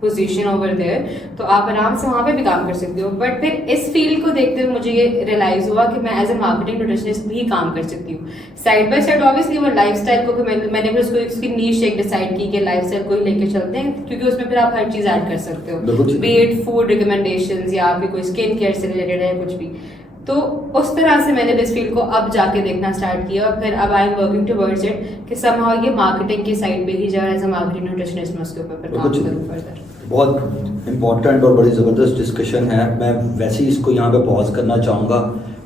position over there तो आप आराम से वहाँ पे भी काम कर सकते हो। बट फिर इस फील्ड को देखते हुए मुझे ये रियलाइज हुआ कि मैं एज ए मार्केटिंग न्यूट्रिशनिस्ट भी काम कर सकती हूँ साइड बाय साइड। ऑब्वियसली वो लाइफस्टाइल को मैंने फिर उसको उसकी नीश एक डिसाइड की कि लाइफस्टाइल को ही लेके चलते हैं, क्योंकि उसमें फिर आप हर चीज़ ऐड कर सकते हो, बी इट फूड रिकमेंडेशंस या आपकी कोई स्किन केयर से रिलेटेड है कुछ भी। तो उस तरह से मैंने इस फील्ड को अब जाके देखना स्टार्ट किया और फिर अब आई एम वर्किंग टुवर्ड्स इट कि समहाउ ये मार्केटिंग की साइड पे ही जाए एज अ मार्केटिंग न्यूट्रिशनिस्ट में उसके ऊपर काम करूं फर्दर। बहुत इंपॉर्टेंट और बड़ी ज़बरदस्त डिस्कशन है। मैं वैसे ही इसको यहाँ पे पॉज करना चाहूँगा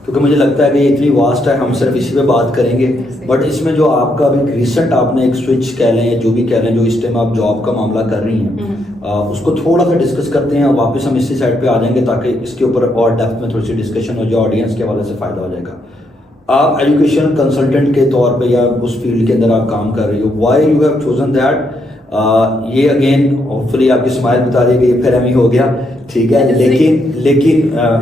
क्योंकि मुझे लगता है कि ये इतनी वास्ट है, हम सिर्फ इसी पे बात करेंगे। बट इसमें जो आपका अभी रिसेंट आपने एक स्विच कह लें या जो भी कह लें, जो इस टाइम आप जॉब का मामला कर रही हैं उसको थोड़ा सा डिस्कस करते हैं और वापस हम इसी साइड पे आ जाएंगे ताकि इसके ऊपर और डेप्थ में थोड़ी सी डिस्कशन हो जाए, ऑडियंस के हवाले से फ़ायदा हो जाएगा। आप एजुकेशन कंसल्टेंट के तौर पे या उस फील्ड के अंदर आप काम कर रही हो, why you have chosen that? ये अगेन होपफुली आपकी स्माइल बता रही है कि ये फिर एम ही हो गया, ठीक है। लेकिन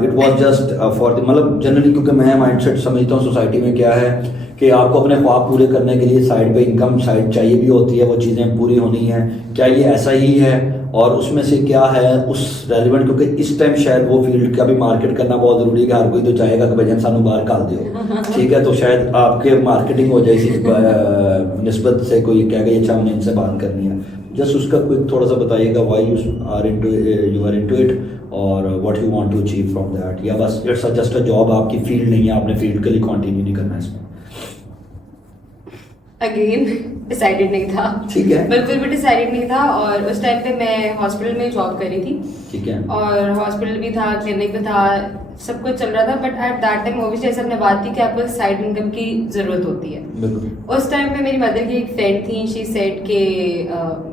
it was just for the मतलब जनरली, क्योंकि मैं माइंडसेट समझता हूँ सोसाइटी में क्या है कि आपको अपने ख्वाब पूरे करने के लिए साइड पे इनकम साइड चाहिए भी होती है, वो चीज़ें पूरी होनी है। क्या ये ऐसा ही है और उसमें से क्या है उस रेलिवेंट, क्योंकि इस टाइम शायद वो फील्ड का भी मार्केट करना बहुत ज़रूरी है। हर कोई तो चाहेगा कि भजन सानू बाहर काल दियो, ठीक है। तो शायद आपके मार्केटिंग हो जाए इसी निस्बत से कोई कहेगा ये अच्छा हमने इनसे बात करनी है। जस्ट उसका कोई थोड़ा सा बताइएगा why you are into it और what you want to achieve from that, या बस इट्स जस्ट अ जॉब, आपकी फील्ड नहीं है, आपने फील्ड के लिए कंटिन्यू नहीं करना है इसमें। अगेन डिसाइडेड नहीं था, ठीक है, बिल्कुल भी डिसाइडेड नहीं था। और उस टाइम पे मैं हॉस्पिटल में जॉब कर रही थी, ठीक है, और हॉस्पिटल भी था, क्लिनिक भी था, सब कुछ चल रहा था। But at that time obviously जैसे हमने बात की कि आपको साइड इनकम की जरूरत होती है। उस टाइम पे मेरी मदर की एक फ्रेंड थी, शी सेड के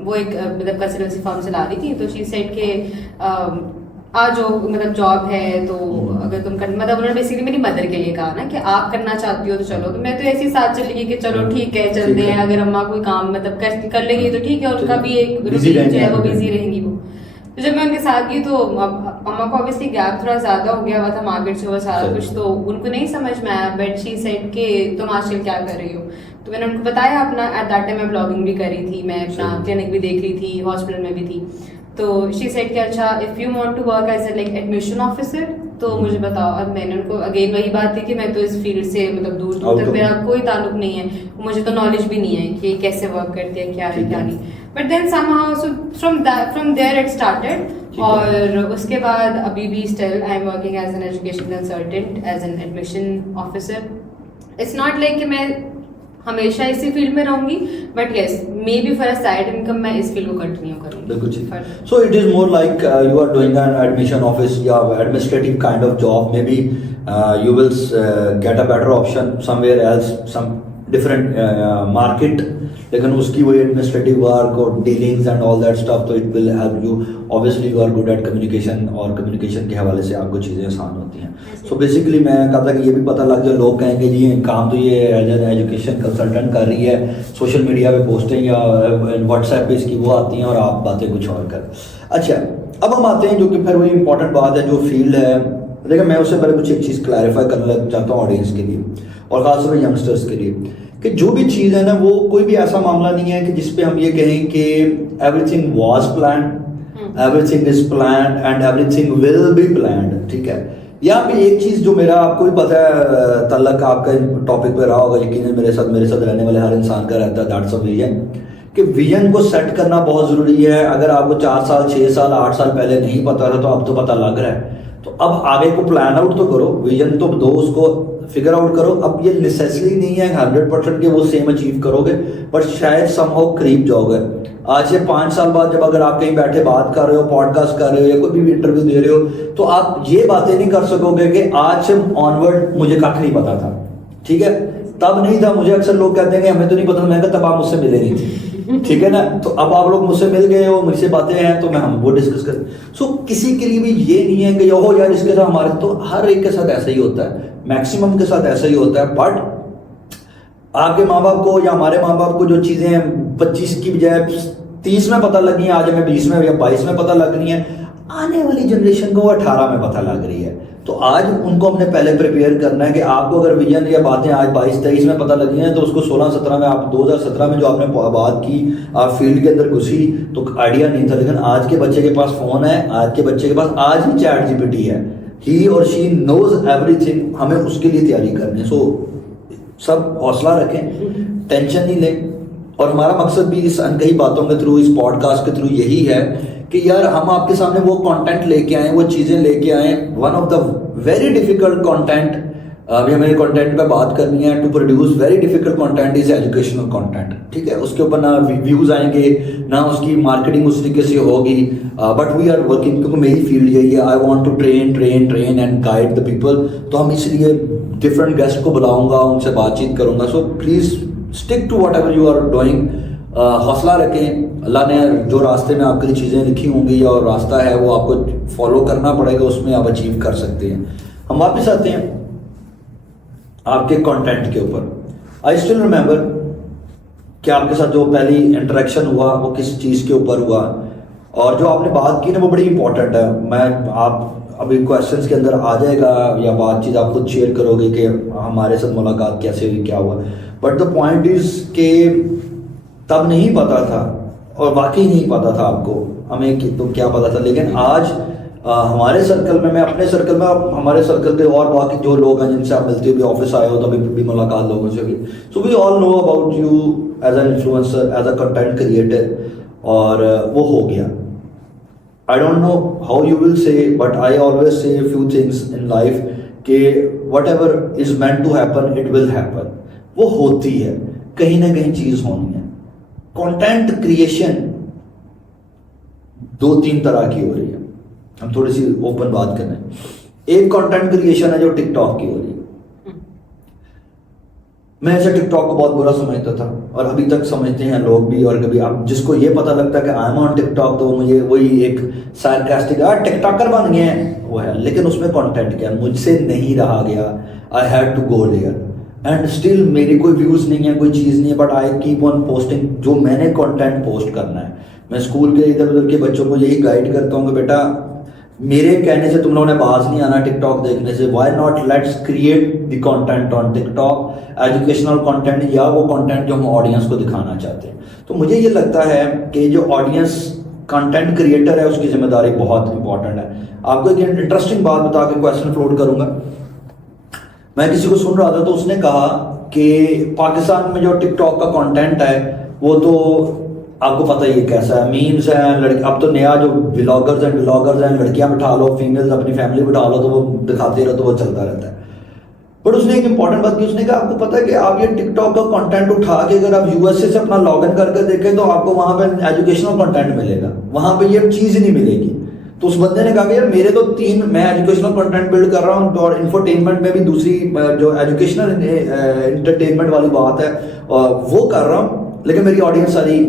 वो एक मतलब कंसल्टेंसी फर्म चला रही थी, तो शी सेड के आज जो मतलब जॉब है तो अगर तुम कर, मतलब उन्होंने बेसिकली मेरी मदर के लिए कहा ना कि आप करना चाहती हो तो चलो। तो मैं तो ऐसे ही साथ चली गई कि चलो ठीक है चलते हैं, अगर अम्मा कोई काम मतलब कर लेंगी तो ठीक है, उनका भी एक रूटीन जो है वो बिजी रहेंगी वो। तो जब मैं उनके साथ गई तो अम्मा को ऑब्वियसली गैप थोड़ा ज़्यादा हो गया हुआ था मार्केट से वो सारा कुछ, तो उनको नहीं समझ में आया। बट शी सेड के तुम आजकल क्या कर रही हो, तो मैंने उनको बताया अपना। एट दैट टाइम मैं ब्लॉगिंग भी कर रही थी, मैं अपना क्लिनिक भी देख रही थी, हॉस्पिटल में भी थी। तो शी सेड कि अच्छा if you want to work as a like admission officer तो मुझे बताओ। अब मैंने उनको अगेन वही बात थी कि मैं तो इस फील्ड से मतलब दूर दूर तक मेरा कोई ताल्लुक नहीं है, मुझे तो नॉलेज भी नहीं है कि कैसे वर्क करती है, क्या है क्या नहीं। But then somehow so from there it started. और उसके बाद अभी भी still I am working as an education consultant, as an admission officer. It's not like कि मैं हमेशा इसी फील्ड में रहूंगी, but yes maybe for a side income मैं इस फील्ड को कंटिन्यू करूंगी। बिल्कुल। So it is more like you are doing an admission office या administrative kind of job, may be you will get a better option somewhere else, some different market, लेकिन उसकी वही administrative work और dealings and all that stuff, तो it will help you. Obviously you are good at communication और communication के हवाले से आपको चीज़ें आसान होती हैं। सो बेसिकली मैं कहा था कि ये भी पता लग जाए, लोग कहेंगे जी काम तो ये एजुकेशन कंसल्टेंट कर रही है, सोशल मीडिया पे पोस्टिंग या व्हाट्सएप पे इसकी वो आती हैं और आप बातें कुछ और कर। अच्छा, अब हम आते हैं जो कि फिर वही इंपॉर्टेंट बात है, जो फील्ड है। देखिए मैं उससे पहले कुछ एक चीज़ क्लैरिफाई करना चाहता हूँ ऑडियंस के लिए और खासतौर पर यंगस्टर्स के लिए, कि जो भी चीज़ है ना वो कोई भी ऐसा मामला नहीं है कि जिसपे हम ये कहें कि everything was planned, everything is planned and everything will be planned. ठीक है, यहाँ पे एक चीज़ जो मेरा आपको भी पता है तल्लक आपका टॉपिक पे रहा होगा, यकीन मेरे साथ रहने वाले हर इंसान का रहता है, दैट्स अ विजन, कि विजन को सेट करना बहुत ज़रूरी है। अगर आपको 4 साल 6 साल 8 साल पहले नहीं पता था तो अब तो पता लग रहा है, तो अब आगे को प्लान आउट तो करो, विजन तो दो, उसको फिगर आउट करो। अब ये नेसेसरी नहीं है 100% के वो सेम अचीव करोगे, बट शायद समहाउ करीब जाओगे। आज से 5 साल बाद जब अगर आप कहीं बैठे बात कर रहे हो, पॉडकास्ट कर रहे हो या कोई भी इंटरव्यू दे रहे हो, तो आप ये बातें नहीं कर सकोगे कि आज से ऑनवर्ड मुझे कख नहीं पता था। ठीक है, तब नहीं था। मुझे अक्सर लोग कहते हैं कि हमें तो नहीं पता था, मैं कहता तब आप मुझसे मिले नहीं थे। ठीक है ना, तो अब आप लोग मुझसे मिल गए हो, मुझसे बातें हैं तो मैं हम वो डिस्कस करें। सो किसी के लिए भी ये नहीं है कि हो यार इसके साथ हमारे, तो हर एक के साथ ऐसा ही होता है, मैक्सिमम के साथ ऐसा ही होता है। बट आपके माँ बाप को या हमारे माँ बाप को जो चीज़ें 25 की बजाय 30 में पता लगी है, आज हमें 20 में या 22 में पता लग रही है, आने वाली जनरेशन को 18 में पता लग रही है। तो आज उनको हमने पहले प्रिपेयर करना है कि आपको अगर विजन या बातें आज 22-23 में पता लगी हैं तो उसको 16-17 में, आप 2017 में जो आपने बात की, आप फील्ड के अंदर घुसी तो आइडिया नहीं था। लेकिन आज के बच्चे के पास फ़ोन है, आज के बच्चे के पास आज ही चैट जीपीटी है, ही और शी नोज एवरीथिंग। हमें उसके लिए तैयारी करनी है। सो सब हौसला रखें, टेंशन नहीं लें। और हमारा मकसद भी इस अनकही बातों के थ्रू, इस पॉडकास्ट के थ्रू यही है कि यार हम आपके सामने वो कंटेंट लेके आए, वो चीज़ें लेके आए। One of the very difficult content, अभी हमें कंटेंट पे बात करनी है, to produce very difficult content is educational content. ठीक है, उसके ऊपर ना व्यूज़ आएंगे, ना उसकी मार्केटिंग उस तरीके से होगी, बट वी आर वर्किंग, क्योंकि मेरी फील्ड यही है, I want to train and guide the people. तो हम इसलिए डिफरेंट गेस्ट को बुलाऊंगा, उनसे बातचीत करूंगा। So please stick to whatever you are doing. हौसला रखें, अल्लाह ने जो रास्ते में आपके लिए चीज़ें लिखी होंगी और रास्ता है वो आपको फॉलो करना पड़ेगा, उसमें आप अचीव कर सकते हैं। हम वापस आते हैं आपके कंटेंट के ऊपर। आई स्टिल रिमेंबर कि आपके साथ जो पहली इंटरेक्शन हुआ वो किस चीज़ के ऊपर हुआ, और जो आपने बात की ना वो बड़ी इंपॉर्टेंट है। मैं आप अभी क्वेश्चंस के अंदर आ जाएगा या बातचीत आप खुद शेयर करोगे कि हमारे साथ मुलाकात कैसे हुई, क्या हुआ। बट द पॉइंट इज़ के तब नहीं पता था, और वाकई नहीं पता था आपको, हमें कि तो क्या पता था। लेकिन आज हमारे सर्कल में, मैं अपने सर्कल में, हमारे सर्कल के और बाकी जो लोग हैं जिनसे आप मिलते हुए ऑफिस आए हो तभी भी मुलाकात लोगों से हुई। So we all know about you as an influencer, as a content creator, और वो हो गया। I don't know how you will say, but I always say few things in life कि whatever is meant to happen it will happen. वो होती है, कहीं ना कहीं चीज़ होनी है। कंटेंट क्रिएशन 2-3 तरह की हो रही है, हम थोड़ी सी ओपन बात कर रहे हैं। एक कंटेंट क्रिएशन है जो टिकटॉक की हो रही है। मैं ऐसे टिकटॉक को बहुत बुरा समझता था और अभी तक समझते हैं लोग भी, और कभी अब जिसको ये पता लगता है कि आई एम ऑन टिकटॉक तो मुझे वही एक सार्कास्टिक टिकटॉकर बन गए हैं वो है, लेकिन उसमें कंटेंट क्या, मुझसे नहीं रहा गया, I had to go there and still मेरी कोई व्यूज़ नहीं है, कोई चीज़ नहीं है, but I keep on posting जो मैंने कंटेंट पोस्ट करना है। मैं स्कूल के इधर उधर के बच्चों को यही गाइड करता हूँ कि बेटा मेरे कहने से तुम लोगों ने बाज नहीं आना टिकटॉक देखने से। Why not let's create the content on TikTok, educational content या वो कंटेंट जो हम ऑडियंस को दिखाना चाहते हैं। तो मुझे ये लगता है कि जो ऑडियंस कंटेंट क्रिएटर है उसकी जिम्मेदारी बहुत इंपॉर्टेंट है। आपको एक इंटरेस्टिंग बात बता के क्वेश्चन फ्लोट करूंगा। मैं किसी को सुन रहा था तो उसने कहा कि पाकिस्तान में जो टिकटॉक का कंटेंट है वो तो आपको पता ही है कैसा है, मीम्स हैं, लड़के अब तो नया जो व्लॉगर्स हैं, लड़कियां बिठा लो, फीमेल्स अपनी फैमिली बिठा लो तो वो दिखाते रहो तो वो चलता रहता है। बट उसने एक इंपॉर्टेंट बात की, उसने कहा आपको पता है कि आप ये टिकटॉक का कंटेंट उठा के अगर आप यूएसए से अपना लॉगिन करके देखें तो आपको वहां पे एजुकेशनल कंटेंट मिलेगा, वहां पे ये चीज ही नहीं मिलेगी। तो उस बंदे ने कहा कि यार मेरे तो मैं एजुकेशनल कंटेंट बिल्ड कर रहा हूँ और इंफोटेनमेंट में भी दूसरी जो एजुकेशनल एंटरटेनमेंट वाली बात है वो कर रहा हूँ, लेकिन मेरी ऑडियंस सारी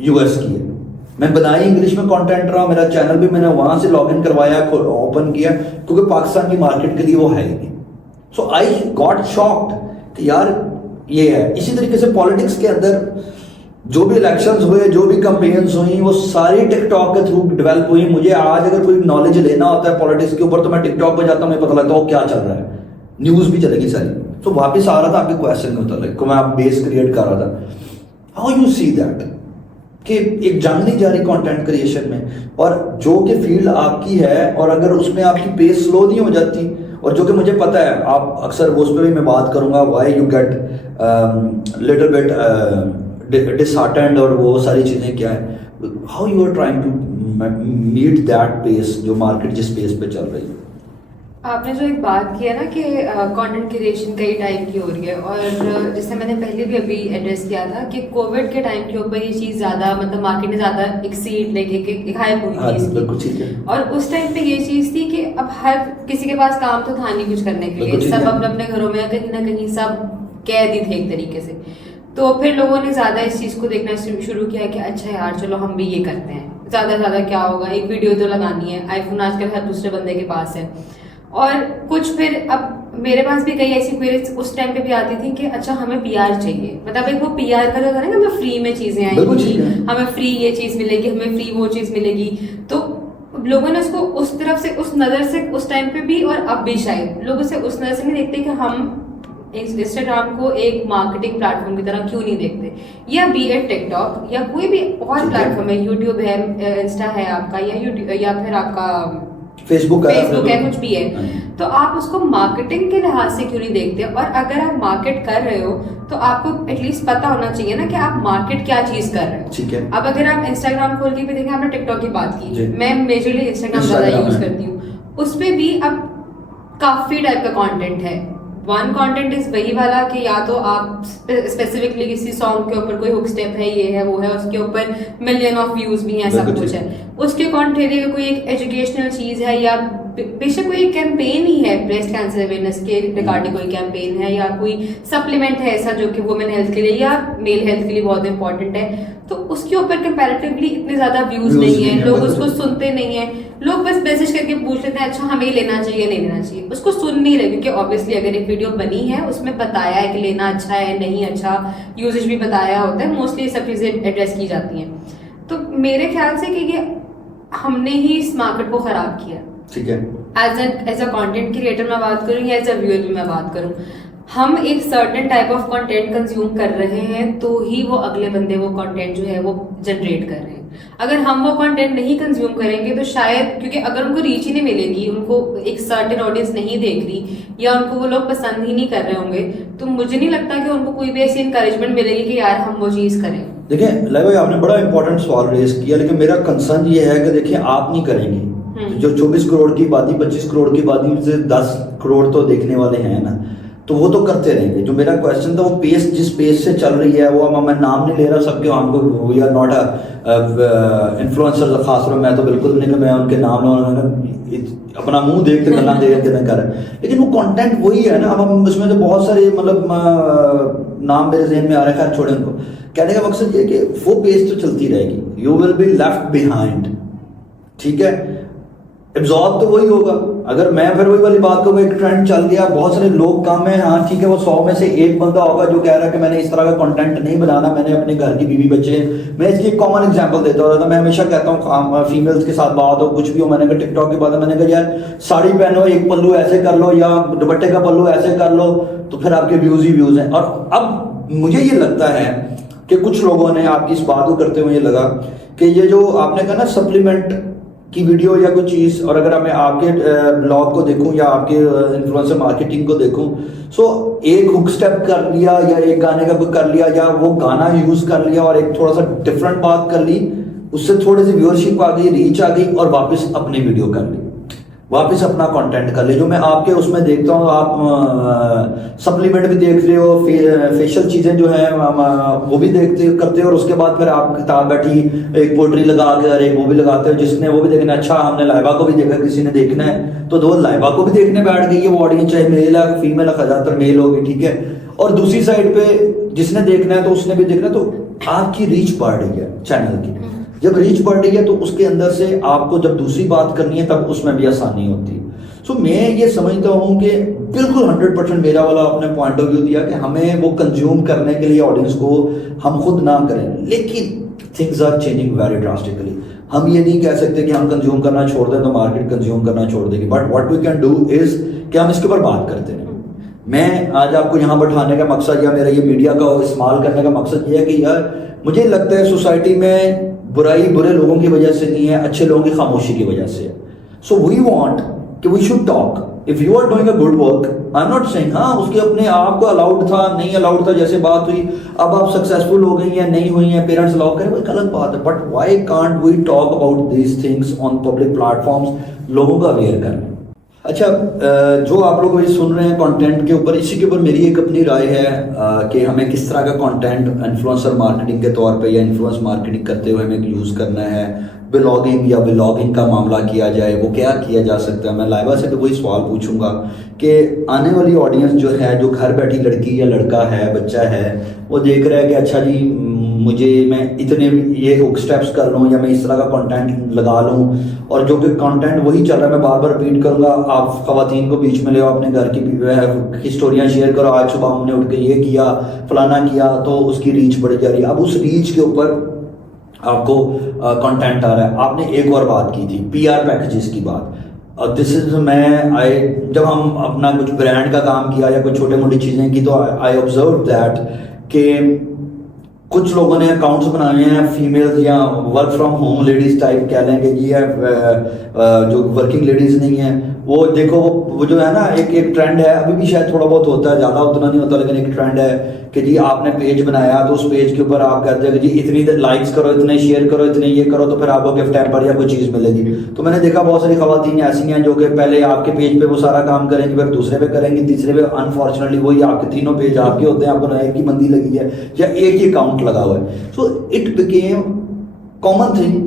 यूएस की है। मैं बनाई इंग्लिश में कंटेंट रहा, मेरा चैनल भी मैंने वहां से लॉगिन करवाया, ओपन किया, क्योंकि पाकिस्तान की मार्केट के लिए वो है ही नहीं। सो आई गॉट शॉक्ड कि यार ये है। इसी तरीके से पॉलिटिक्स के अंदर जो भी इलेक्शंस हुए, जो भी कैंपेन्स हुई, वो सारी टिकटॉक के थ्रू डेवलप हुई। मुझे आज अगर कोई नॉलेज लेना होता है पॉलिटिक्स के ऊपर तो मैं टिकटॉक पे जाता हूँ, मुझे पता लगता है वो क्या चल रहा है, न्यूज़ भी चलेगी सारी। तो वापस आ रहा था आपके क्वेश्चन में मतलब मैं आप बेस क्रिएट कर रहा था, हाउ यू सी दैट कि एक जंग नहीं जा रही कंटेंट क्रिएशन में, और जो कि फील्ड आपकी है और अगर उसमें आपकी पेस स्लो नहीं हो जाती, और जो कि मुझे पता है आप अक्सर वो उस पर भी मैं बात करूंगा, why you get little bit disheartened और वो सारी चीज़ें क्या है, how you are trying to meet that pace जो मार्केट जिस पेस पे चल रही है। आपने जो एक बात की है ना कि कंटेंट क्रिएशन कई टाइप की हो रही है, और जैसे मैंने पहले भी अभी एड्रेस किया था कि कोविड के टाइम के ऊपर ये चीज़ ज़्यादा मतलब मार्केट में ज़्यादा एक सीट लेके एक हाइप हुई थी, और उस टाइम पे ये चीज़ थी कि अब हर किसी के पास काम तो था नहीं कुछ करने के लिए, सब अपने अपने घरों में कहीं ना कहीं सब कैद ही थे एक तरीके से। तो फिर लोगों ने ज़्यादा इस चीज़ को देखना शुरू किया कि अच्छा यार चलो हम भी ये करते हैं, ज़्यादा से ज़्यादा क्या होगा, एक वीडियो तो लगानी है, आईफोन आजकल हर दूसरे बंदे के पास है। और कुछ फिर अब मेरे पास भी कई ऐसी क्वेरीज उस टाइम पे भी आती थी कि अच्छा हमें पीआर चाहिए, मतलब एक वो पीआर का जो था ना कि हमें फ्री में चीज़ें आएंगी, हमें फ्री ये चीज़ मिलेगी, हमें फ्री वो चीज़ मिलेगी। तो लोगों ने उसको उस तरफ से उस नज़र से उस टाइम पे भी और अब भी शायद लोग उसे उस नज़र से नहीं देखते कि हम इंस्टाग्राम को एक मार्केटिंग प्लेटफॉर्म की तरह क्यों नहीं देखते, या बी एट टिकटॉक या कोई भी और प्लेटफॉर्म है, यूट्यूब है, इंस्टा है आपका, या यूट्यूब या फिर आपका फेसबुक है, कुछ भी है, तो आप उसको मार्केटिंग के लिहाज से क्यों नहीं देखते। और अगर आप मार्केट कर रहे हो तो आपको एटलीस्ट पता होना चाहिए ना कि आप मार्केट क्या चीज कर रहे हो। ठीक है, अब अगर आप इंस्टाग्राम खोल के भी देखें, आपने टिकटॉक की बात की, मैं मेजरली इंस्टाग्राम ज्यादा यूज करती हूँ, उस पर भी अब काफी टाइप का कंटेंट है। वन कंटेंट इज वही वाला कि या तो आप स्पेसिफिकली किसी सॉन्ग के ऊपर कोई हुक स्टेप है, ये है वो है, उसके ऊपर मिलियन ऑफ व्यूज भी हैं, सब कुछ है। उसके कंटेंट कोई एक एजुकेशनल चीज है, या बेशक कोई एक कैंपेन ही है, ब्रेस्ट कैंसर अवेयरनेस के रिगार्डिंग कोई कैंपेन है, या कोई सप्लीमेंट है ऐसा जो कि वुमेन हेल्थ के लिए या मेल हेल्थ के लिए बहुत इंपॉर्टेंट है, तो उसके ऊपर कंपैरेटिवली इतने ज्यादा व्यूज नहीं है, लोग उसको सुनते नहीं है, लोग बस मैसेज करके पूछ लेते हैं अच्छा हमें लेना चाहिए नहीं लेना चाहिए, उसको सुन नहीं रहे, क्योंकि ऑब्वियसली अगर एक वीडियो बनी है उसमें बताया है कि लेना अच्छा है नहीं अच्छा, यूजेज भी बताया होता है, मोस्टली सब चीजें एड्रेस की जाती हैं। तो मेरे ख्याल से कि ये हमने ही इस मार्केट को खराब किया। ठीक है, एज अ कंटेंट क्रिएटर मैं बात करूँ या एज अ व्यूअर भी मैं बात करूँ, हम एक certain type of content consume कर रहे हैं तो ही वो अगले बंदे वो कंटेंट जो है वो जनरेट कर रहे हैं। अगर हम वो कंटेंट नहीं कंज्यूम करेंगे तो शायद, क्योंकि अगर उनको रीच ही नहीं मिलेगी, उनको एक सर्टेन ऑडियंस नहीं देख रही या उनको वो लोग पसंद ही नहीं कर रहे होंगे, तो मुझे नहीं लगता कि उनको कोई भी ऐसी इंकरेजमेंट मिलेगी कि यार हम वो चीज़ करें। देखिए लय भाई, आपने बड़ा इंपॉर्टेंट सवाल रेज किया, लेकिन मेरा कंसर्न ये है कि देखिए आप नहीं करेंगे, जो 24 करोड़ की आबादी 25 करोड़ की आबादी में से 10 करोड़ तो देखने वाले हैं ना, तो वो तो करते रहेंगे। जो मेरा क्वेश्चन था वो पेस जिस पेस से चल रही है, वो मैं नाम नहीं ले रहा सबके, हमको वी आर नॉट इन्फ्लुएंसर, खास तौर मैं तो बिल्कुल नहीं कि मैं उनके नाम अपना मुंह देख के गल्ला दे के कर रहे, लेकिन वो कंटेंट वही है ना। अब हम उसमें तो बहुत सारे मतलब नाम मेरे जहन में आ रहा है, छोड़े उनको। कहने का मकसद ये कि वो पेस तो चलती रहेगी, you will be left behind, ठीक है, एब्जॉर्ब तो वही होगा। अगर मैं फिर वही वाली बात करूँ, एक ट्रेंड चल गया, बहुत सारे लोग काम है, हाँ ठीक है, वो 100 में से एक बंदा होगा जो कह रहा है कि मैंने इस तरह का कंटेंट नहीं बनाना, मैंने अपने घर की बीवी बच्चे, मैं इसकी एक कॉमन एग्जांपल देता हूँ। मैं हमेशा कहता हूँ फीमेल्स के साथ बात हो, कुछ भी हो, मैंने कहा टिकटॉक की बात है, मैंने कहा यार साड़ी पहनो, एक पल्लू ऐसे कर लो या दुपट्टे का पल्लू ऐसे कर लो, तो फिर आपके व्यूज ही व्यूज हैं। और अब मुझे ये लगता है कि कुछ लोगों ने आपकी इस बात को करते हुए ये लगा कि ये जो आपने कहा ना सप्लीमेंट की वीडियो या कोई चीज़, और अगर मैं आपके ब्लॉग को देखूं या आपके इन्फ्लुएंसर मार्केटिंग को देखूं, सो एक हुक स्टेप कर लिया या एक गाने का कोई कर लिया या वो गाना यूज़ कर लिया और एक थोड़ा सा डिफरेंट बात कर ली, उससे थोड़ी सी व्यूअरशिप आ गई, रीच आ गई और वापस अपनी वीडियो कर ली, वापस अपना कंटेंट कर ले। जो मैं आपके उसमें देखता हूँ, आप सप्लीमेंट भी देख रहे हो, फेशियल चीज़ें जो हैं वो भी देखते करते हो, और उसके बाद फिर आप किताब बैठी एक पोट्री लगा कर एक वो भी लगाते हो, जिसने वो भी देखना, अच्छा हमने लाइबा को भी देखा, किसी ने देखना है तो दो लाइबा को भी देखने बैठ गई है वो ऑडियंस, चाहे मेल है फीमेल है, ज़्यादातर मेल होगी, ठीक है। और दूसरी साइड पे जिसने देखना है तो उसने भी देखना, तो आपकी रीच बढ़ रही है चैनल की। जब रीच बढ़ रही है तो उसके अंदर से आपको जब दूसरी बात करनी है तब उसमें भी आसानी होती है। सो मैं ये समझता हूँ कि बिल्कुल 100% मेरा वाला अपने पॉइंट ऑफ व्यू दिया कि हमें वो कंज्यूम करने के लिए ऑडियंस को हम खुद ना करें, लेकिन things are changing very drastically. हम ये नहीं कह सकते कि हम कंज्यूम करना छोड़ दें तो मार्केट कंज्यूम करना छोड़ देगी, but what we can do is कि हम इसके ऊपर बात करते हैं। मैं आज आपको यहाँ बैठाने का मकसद या मेरा ये मीडिया का इस्तेमाल करने का मकसद ये है कि यार मुझे लगता है सोसाइटी में बुराई बुरे लोगों की वजह से नहीं है, अच्छे लोगों की खामोशी की वजह से है। सो वी वांट कि we should talk. If you are doing a good work, I am not saying हाँ उसके अपने आप को अलाउड था नहीं अलाउड था, जैसे बात हुई अब आप सक्सेसफुल हो गई हैं नहीं हुई हैं, पेरेंट्स अलाउ करें, वो एक अलग बात है, but why can't we talk about these things on public platforms, लोगों का अवेयर करें। अच्छा, जो आप लोग ये सुन रहे हैं कंटेंट के ऊपर, इसी के ऊपर मेरी एक अपनी राय है कि हमें किस तरह का कंटेंट इन्फ्लुएंसर मार्केटिंग के तौर पे या इन्फ्लुएंस मार्केटिंग करते हुए हमें यूज़ करना है। ब्लॉगिंग या व्लॉगिंग का मामला किया जाए, वो क्या किया जा सकता है। मैं लाइबा से भी वही सवाल पूछूंगा कि आने वाली ऑडियंस जो है, जो घर बैठी लड़की या लड़का है, बच्चा है, वो देख रहा है कि अच्छा जी मुझे मैं इतने ये हुक स्टेप्स कर लूँ या मैं इस तरह का कंटेंट लगा लूँ, और जो कि कंटेंट वही चल रहा है, मैं बार बार रिपीट करूँगा। आप ख़वातीन को बीच में ले आओ, अपने घर की स्टोरियाँ शेयर करो, आज सुबह हमने उठ के ये किया फलाना किया, तो उसकी रीच बढ़ जा रही है। अब उस रीच के ऊपर आपको कंटेंट आ रहा है। आपने एक और बात की थी PR पैकेजेस की बात, और दिस इज जब हम अपना कुछ ब्रांड का काम किया या कुछ छोटे मोटी चीज़ें की, तो आई ऑब्जर्व दैट कि कुछ लोगों ने अकाउंट्स बनाए हैं फीमेल्स या work from home ladies type कह लेंगे जी, जो वर्किंग लेडीज नहीं है, वो देखो वो जो है ना एक ट्रेंड है, अभी भी शायद थोड़ा बहुत होता है, ज़्यादा उतना नहीं होता, लेकिन एक ट्रेंड है कि जी आपने पेज बनाया तो उस पेज के ऊपर आप कहते हैं कि जी इतनी लाइक्स करो, इतने शेयर करो, इतने ये करो, तो फिर आपको गिफ्ट हैम्पर या कोई चीज़ मिलेगी। तो मैंने देखा बहुत सारी खवातीन ऐसी हैं जो कि पहले आपके पेज पे वो सारा काम करेंगी, फिर दूसरे पे करेंगी, तीसरे पे अनफॉर्चुनेटली वही आपके तीनों पेज आपके होते हैं, आपको एक ही बंदी लगी है या एक ही अकाउंट लगा हुआ है। So it became common thing,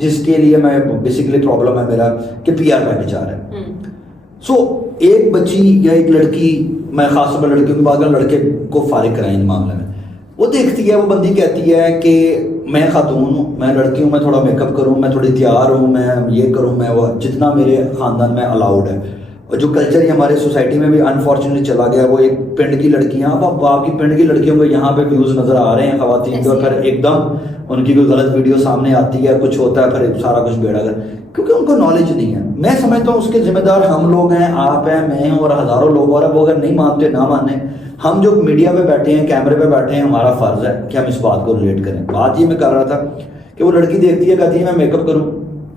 जिसके लिए मैं बेसिकली प्रॉब्लम है मेरा कि PR पैकेज आ रहा है। सो एक बच्ची या एक लड़की, मैं खास तौर पर लड़कियों की बात करूं, लड़के को फारिग कराएं इस मामले में, वो देखती है, वो बंदी कहती है कि मैं खातून हूँ, मैं लड़की हूँ, मैं थोड़ा मेकअप करूँ, मैं थोड़ी तैयार हूँ, मैं ये करूँ, मैं वो, जितना मेरे ख़ानदान में अलाउड है। और जो कल्चर ही हमारे सोसाइटी में भी अनफॉर्चुनेटली चला गया, वो एक पिंड की लड़कियाँ, अब आपकी पिंड की लड़कियों को यहाँ पे व्यूज़ नज़र आ रहे हैं खवातीन के, और फिर एकदम उनकी कोई गलत वीडियो सामने आती है, कुछ होता है, फिर सारा कुछ बेड़ा कर, क्योंकि उनको नॉलेज नहीं है। मैं समझता हूँ उसके जिम्मेदार हम लोग हैं, आप हैं, मैं हूँ, और हज़ारों लोग, और अब वो अगर नहीं मानते ना माने, हम जो मीडिया पे बैठे हैं, कैमरे पे बैठे हैं, हमारा फ़र्ज़ है कि हम इस बात को रिलेट करें। बात ये मैं कर रहा था कि वो लड़की देखती है, कहती है मैं मेकअप करूँ,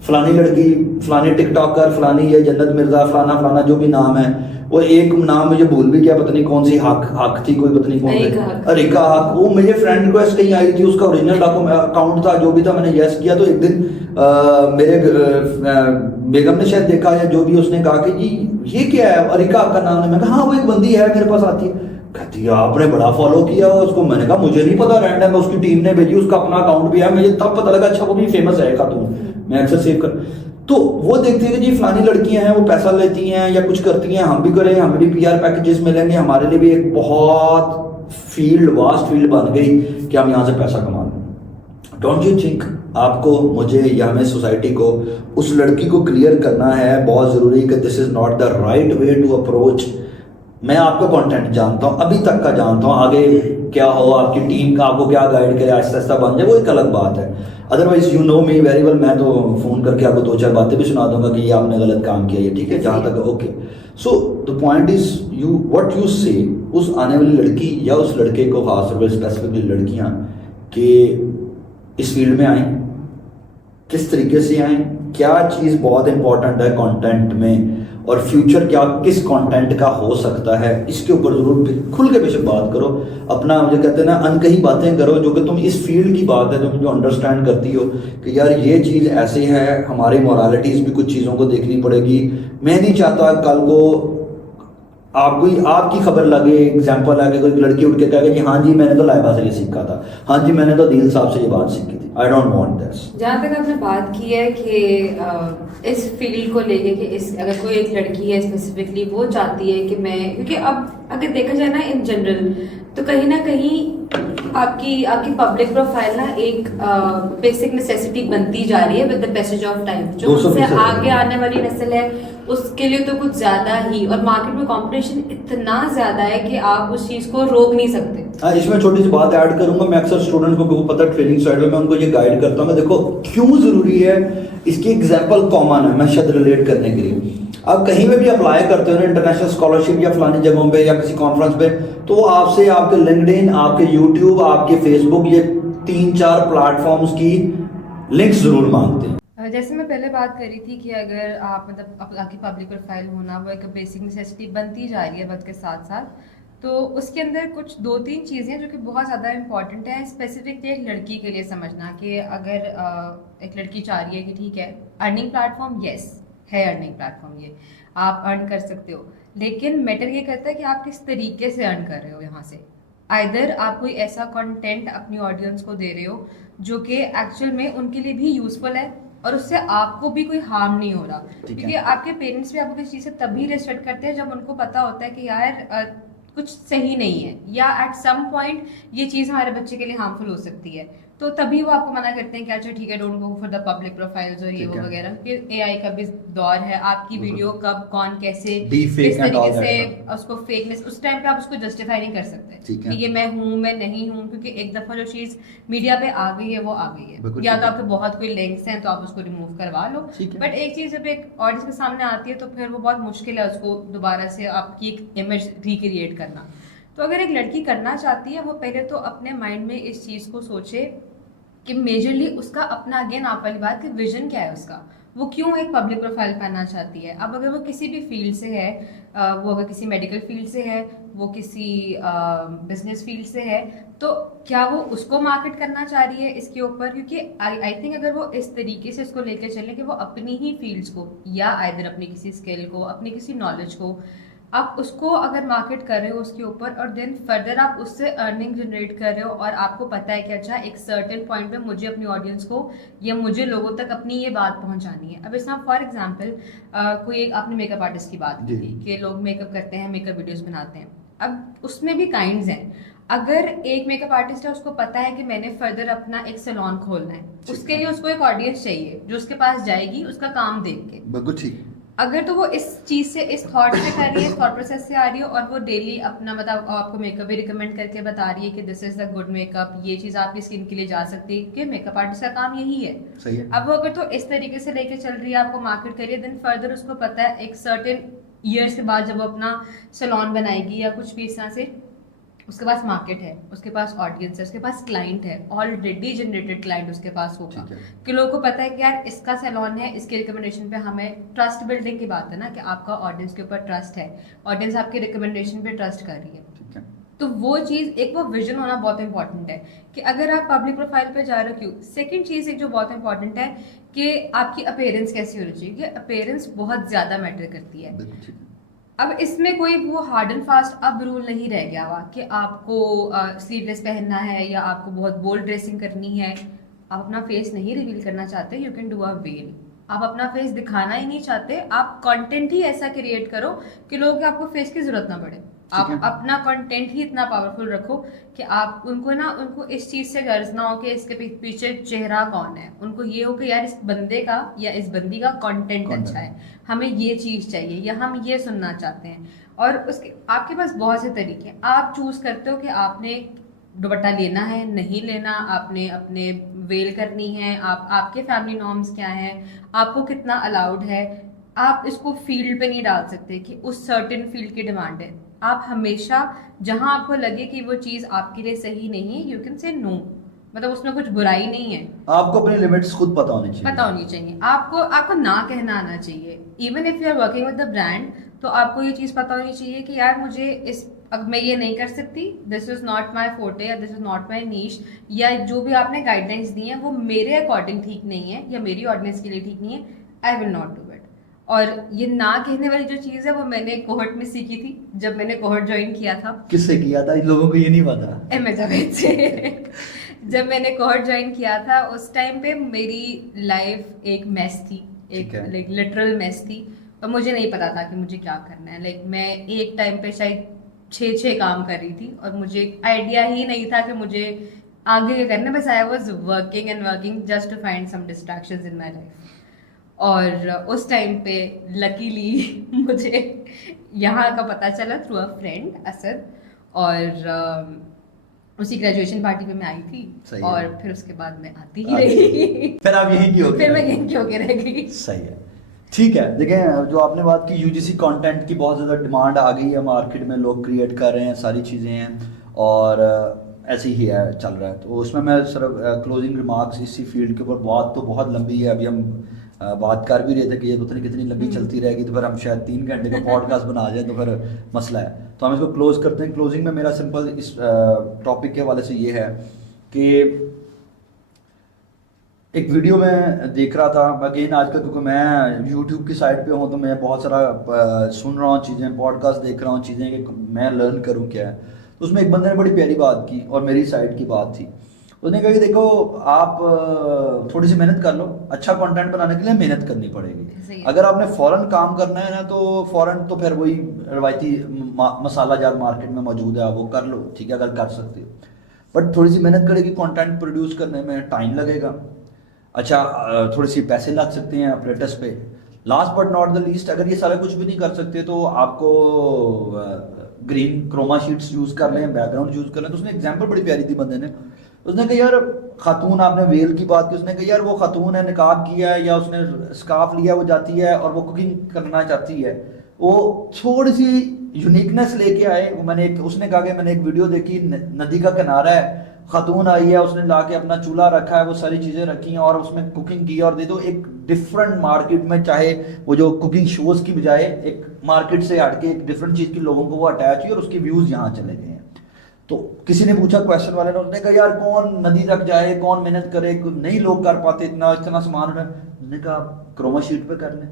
फलानी लड़की, फलानी टिकटॉकर, फलानी ये जन्नत मिर्ज़ा, फलाना जो भी नाम है, वो एक नाम मुझे भूल भी गया, पता नहीं कौन सी हक थी, कोई पता नहीं कौन थी, अरिका हक। वो मुझे फ्रेंड रिक्वेस्ट कहीं आई थी, उसका ओरिजिनल अकाउंट था, जो भी था, मैंने यस किया, तो एक दिन मेरे बेगम ने शायद देखा या जो भी, उसने कहा कि जी ये क्या है, अरिका हक का नाम है। मैं कहा हाँ वो एक बंदी है मेरे पास आती है। कहती है आपने बड़ा फॉलो किया उसको। मैंने कहा मुझे नहीं पता, रैंडम है, उसकी टीम ने भेजी, उसका अपना अकाउंट भी है, मुझे तब पता लगा अच्छा वो भी फेमस है खातून, मैं अक्सर सेव कर। तो वो देखते हैं कि जी फलानी लड़कियां हैं, वो पैसा लेती हैं या कुछ करती हैं, हम भी करें, हमें भी PR पैकेजेस मिलेंगे, हमारे लिए भी एक बहुत वास्ट फील्ड बन गई कि हम यहाँ से पैसा कमा लें। डोंट यू थिंक आपको, मुझे या हमें सोसाइटी को उस लड़की को क्लियर करना है बहुत ज़रूरी कि this is not the right way to approach. मैं आपका कंटेंट जानता हूँ, अभी तक का जानता हूँ, आगे क्या हो, आपकी टीम का आपको क्या गाइड करे, आहिस्ता आहिस्ता बन जाए, वो एक अलग बात है। Otherwise you know me very well, मैं तो फ़ोन करके आपको 2-4 बातें भी सुना दूंगा कि ये आपने गलत काम किया, ये ठीक है, जहाँ तक okay. So the point is you what you से, उस आने वाली लड़की या उस लड़के को, खास तौर पर स्पेसिफिकली लड़कियाँ, कि इस फील्ड में आएँ, किस तरीके से आए, क्या चीज़ बहुत इंपॉर्टेंट है कंटेंट में, और फ्यूचर क्या किस कंटेंट का हो सकता है, इसके ऊपर जरूर खुल के बेशक बात करो। अपना मुझे कहते हैं ना अनकही बातें करो, जो कि तुम इस फील्ड की बात है, तुम जो अंडरस्टैंड करती हो कि यार ये चीज़ ऐसे है, हमारी मोरालिटीज़ भी कुछ चीज़ों को देखनी पड़ेगी। मैं नहीं चाहता कल को आपकी खबर लगे, एग्जाम्पल आके कोई लड़की उठ के कहेगा कि हाँ जी मैंने तो लाइबा से ये सीखा था, हाँ जी मैंने तो दिल साहब से ये बात सीखी थी। I don't want this. जहाँ तक आपने बात की है कि इस फील्ड को लेके कि इस अगर कोई एक लड़की है स्पेसिफिकली वो चाहती है कि मैं, क्योंकि अब अगर देखा जाए ना इन जनरल, तो कहीं ना कहीं आपकी पब्लिक प्रोफाइल ना एक बेसिक नेसेसिटी बनती जा रही है with the passage of time. जो उससे आगे आने वाली नस्ल है उसके लिए तो कुछ ज्यादा ही, और मार्केट में कंपटीशन इतना ज्यादा है कि आप उस चीज को रोक नहीं सकते। हाँ, इसमें छोटी सी बात ऐड करूंगा। मैं अक्सर स्टूडेंट को पता ट्रेनिंग साइड में मैं उनको ये गाइड करता हूँ, मैं देखो क्यों जरूरी है, इसकी एग्जांपल कॉमन है, मैं शायद रिलेट करने के लिए। आप कहीं पे भी अप्लाई करते हो ना इंटरनेशनल स्कॉलरशिप या फलानी जगहों पे या किसी कॉन्फ्रेंस पे, तो आपसे आपके लिंक्डइन, आपके यूट्यूब, आपके फेसबुक, ये 3-4 प्लेटफॉर्म्स की लिंक्स जरूर मांगते हैं। जैसे मैं पहले बात करी थी कि अगर आप मतलब आपकी पब्लिक प्रोफाइल होना वो एक बेसिक नेसेसिटी बनती जा रही है वक्त के साथ साथ, तो उसके अंदर कुछ 2-3 चीज़ें जो कि बहुत ज़्यादा इंपॉर्टेंट है स्पेसिफिकली एक लड़की के लिए समझना। कि अगर एक लड़की चाह रही है कि ठीक है अर्निंग प्लेटफॉर्म, यस है अर्निंग प्लेटफॉर्म, ये आप अर्न कर सकते हो, लेकिन मैटर ये करता है कि आप किस तरीके से अर्न कर रहे हो यहाँ से। आइदर आप कोई ऐसा कंटेंट अपनी ऑडियंस को दे रहे हो जो कि एक्चुअल में उनके लिए भी यूजफुल है और उससे आपको भी कोई हार्म नहीं हो रहा, क्योंकि आपके पेरेंट्स भी आपको किसी चीज़ से तभी रेस्ट्रिक्ट करते हैं जब उनको पता होता है कि यार कुछ सही नहीं है, या एट सम पॉइंट ये चीज़ हमारे बच्चे के लिए हार्मफुल हो सकती है, तो तभी वो आपको मना करते हैं कि अच्छा ठीक है don't go for the public profiles और ये वो वगैरह। फिर एआई का भी दौर है, आपकी वीडियो कब कौन कैसे किस तरीके से उसको फेकनेस, उस टाइम पे आप उसको जस्टिफाई नहीं कर सकते कि ये मैं हूँ मैं नहीं हूँ, क्योंकि एक दफा जो चीज़ मीडिया पे आ गई है वो आ गई है, या तो आपके बहुत कोई लिंक्स हैं तो आप उसको रिमूव करवा लो, बट एक चीज़ जब एक ऑडियंस के सामने आती है तो फिर वो बहुत मुश्किल है उसको दोबारा से आपकी एक इमेज रिक्रिएट करना। तो अगर एक लड़की करना चाहती है वो पहले तो अपने माइंड में इस चीज़ को सोचे कि मेजरली उसका अपना, अगेन आप वाली बात कि विजन क्या है उसका, वो क्यों एक पब्लिक प्रोफाइल पाना चाहती है। अब अगर वो किसी भी फील्ड से है, वो अगर किसी मेडिकल फील्ड से है, वो किसी बिजनेस फील्ड से है, तो क्या वो उसको मार्केट करना चाह रही है इसके ऊपर, क्योंकि आई थिंक अगर वो इस तरीके से इसको लेकर चले कि वो अपनी ही फील्ड्स को या आइदर अपनी किसी स्किल को, अपनी किसी नॉलेज को आप उसको अगर मार्केट कर रहे हो उसके ऊपर, और देन फर्दर आप उससे अर्निंग जनरेट कर रहे हो, और आपको पता है कि अच्छा एक सर्टेन पॉइंट पे मुझे अपनी ऑडियंस को या मुझे लोगों तक अपनी ये बात पहुंचानी है। अब इसमें फॉर एग्जांपल कोई एक आपने मेकअप आर्टिस्ट की बात की थी कि लोग मेकअप करते हैं, मेकअप वीडियोस बनाते हैं, अब उसमें भी काइंड्स हैं। अगर एक मेकअप आर्टिस्ट है उसको पता है कि मैंने फर्दर अपना एक सैलून खोलना है, उसके लिए उसको एक ऑडियंस चाहिए जो उसके पास जाएगी उसका काम देख के, बिल्कुल ठीक। अगर तो वो इस चीज़ से, इस थॉट से कर रही है, इस थॉट प्रोसेस से आ रही है, और वो डेली अपना मतलब आपको मेकअप भी रिकमेंड करके बता रही है कि this is the good makeup, ये चीज़ आपकी स्किन के लिए जा सकती है, कि मेकअप आर्टिस्ट का काम यही है, सही है। अब वो अगर तो इस तरीके से लेके चल रही है, आपको मार्केट करिए, देन फर्दर उसको पता है एक सर्टेन ईयर्स के बाद जब वो अपना सैलून बनाएगी या कुछ भी इस तरह से, उसके पास मार्केट है, उसके पास ऑडियंस है, उसके पास क्लाइंट है, ऑलरेडी जनरेटेड क्लाइंट उसके पास होगा, कि लोगों को पता है कि यार इसका सैलून है, इसके रिकमेंडेशन पे हमें ट्रस्ट बिल्डिंग की बात है ना, कि आपका ऑडियंस के ऊपर ट्रस्ट है, ऑडियंस आपके रिकमेंडेशन पे ट्रस्ट कर रही है। तो वो चीज़, एक वो विजन होना बहुत इंपॉर्टेंट है कि अगर आप पब्लिक प्रोफाइल पे जा रहे हो क्यों। सेकंड चीज़ एक जो बहुत इंपॉर्टेंट है कि आपकी अपीयरेंस कैसी होनी चाहिए, कि अपीयरेंस बहुत ज़्यादा मैटर करती है। अब इसमें कोई वो हार्ड एंड फास्ट अब रूल नहीं रह गया हुआ कि आपको स्लीवलेस पहनना है या आपको बहुत बोल्ड ड्रेसिंग करनी है। आप अपना फेस नहीं रिवील करना चाहते, you can do a well. आप अपना फेस दिखाना ही नहीं चाहते, आप कंटेंट ही ऐसा क्रिएट करो कि लोगों को आपको फेस की जरूरत ना पड़े। आप अपना कंटेंट ही इतना पावरफुल रखो कि आप उनको इस चीज़ से गर्ज ना हो कि इसके पीछे चेहरा कौन है, उनको ये हो कि यार इस बंदे का या इस बंदी का कंटेंट अच्छा है, हमें ये चीज़ चाहिए या हम ये सुनना चाहते हैं। और उसके आपके पास बहुत से तरीके हैं, आप चूज़ करते हो कि आपने दुपट्टा लेना है नहीं लेना, आपने अपने वेल करनी है, आपके फैमिली नॉर्म्स क्या हैं, आपको कितना अलाउड है। आप इसको फील्ड पे नहीं डाल सकते कि उस सर्टेन फील्ड की डिमांड है। आप हमेशा जहां आपको लगे कि वो चीज़ आपके लिए सही नहीं है, यू कैन से नो। मतलब उसमें कुछ बुराई नहीं है। आपको अपनी लिमिट्स खुद पता होनी चाहिए। पता होनी चाहिए आपको ना कहना आना चाहिए। Even if you are working with the brand, तो आपको ये चीज़ पता होनी चाहिए कि यार मुझे इस, अब मैं ये नहीं कर सकती, दिस इज नॉट माई फोटे या दिस इज नॉट माई नीश, या जो भी आपने गाइडलाइंस दी हैं वो मेरे अकॉर्डिंग ठीक नहीं है या मेरी ऑडियंस के लिए ठीक नहीं है, I will not do it. और ये ना कहने वाली जो चीज़ है वो मैंने कोहर्ट में सीखी थी, जब मैंने कोहर्ट ज्वाइन किया था। किससे किया था, इन लोगों को ये नहीं पता। एम एस जावेद से। जब मैंने कोहर्ट ज्वाइन किया था उस टाइम पे मेरी लाइफ एक मेस थी, एक ठीक है। लाइक लिटरल मेस थी, और मुझे नहीं पता था कि मुझे क्या करना है। लाइक मैं एक टाइम पे शायद 6 काम कर रही थी और मुझे आइडिया ही नहीं था कि मुझे आगे क्या करना है। बस I was working and working just to find some distractions in my life. और उस टाइम पे लकीली मुझे यहाँ का पता चला थ्रू अ फ्रेंड असद, और उसी ग्रेजुएशन पार्टी पे मैं आई थी। सही है। और फिर उसके बाद मैं आती ही रही। फिर आप यहीं की हो गए। फिर मैं यहीं की होके रह गई। सही है, ठीक है। देखें, जो आपने बात की यूजीसी कंटेंट की बहुत ज़्यादा डिमांड आ गई है मार्केट में, लोग क्रिएट कर रहे हैं, सारी चीज़ें हैं और ऐसे ही है, चल रहा है। तो उसमें मैं सिर्फ क्लोजिंग रिमार्क्स इसी फील्ड के ऊपर, बात तो बहुत लंबी है, अभी हम बात कर भी रहे थे कि ये पता नहीं कितनी लंबी चलती रहेगी, तो फिर हम शायद 3 घंटे का पॉडकास्ट बना जाए तो फिर मसला है। तो हम इसको क्लोज करते हैं। क्लोजिंग में मेरा सिंपल इस टॉपिक के हवाले से ये है कि एक वीडियो में देख रहा था अगेन आजकल, क्योंकि मैं यूट्यूब की साइड पे हूँ तो मैं बहुत सारा सुन रहा हूँ चीज़ें, पॉडकास्ट देख रहा हूँ चीज़ें कि मैं लर्न करूँ क्या है। तो उसमें एक बंदे ने बड़ी प्यारी बात की और मेरी साइड की बात थी। उसने कहा कि देखो आप थोड़ी सी मेहनत कर लो, अच्छा कंटेंट बनाने के लिए मेहनत करनी पड़ेगी। अगर आपने फौरन काम करना है ना तो फौरन तो फिर वही रवायती मसाला जार मार्केट में मौजूद है, वो कर लो, ठीक है, अगर कर सकते हो। बट थोड़ी सी मेहनत करेगी, कंटेंट प्रोड्यूस करने में टाइम लगेगा, अच्छा थोड़ी सी पैसे लग सकते हैं अपरेटस पे। Last but not the least, अगर ये सारा कुछ भी नहीं कर सकते तो आपको ग्रीन क्रोमा शीट्स यूज़ कर लें, बैकग्राउंड यूज़ कर लें। तो उसने एग्जांपल बड़ी प्यारी दी बंदे ने। उसने कहा यार खातून, आपने वेल की बात की, उसने कहा यार वो खातून है, निकाब किया है या उसने स्कार्फ लिया, वो जाती है और वो कुकिंग करना चाहती है, वो थोड़ी सी यूनिकनेस लेके आए। उसने कहा कि मैंने एक वीडियो देखी, नदी का किनारा है, खातून आई है, उसने ला के अपना चूल्हा रखा है, वो सारी चीज़ें रखी हैं और उसमें कुकिंग की और दे दो एक डिफरेंट मार्केट में, चाहे वो जो कुकिंग शोज़ की बजाय एक मार्केट से हट के एक डिफरेंट चीज़ की लोगों को वो अटैच हुई और उसके व्यूज़ यहाँ चले गए हैं। तो किसी ने पूछा क्वेश्चन वाले ने, उसने कहा यार कौन नदी तक जाए, कौन मेहनत करे, नहीं लोग कर पाते इतना इतना सामान। उसने कहा क्रोमा शीट पे कर लें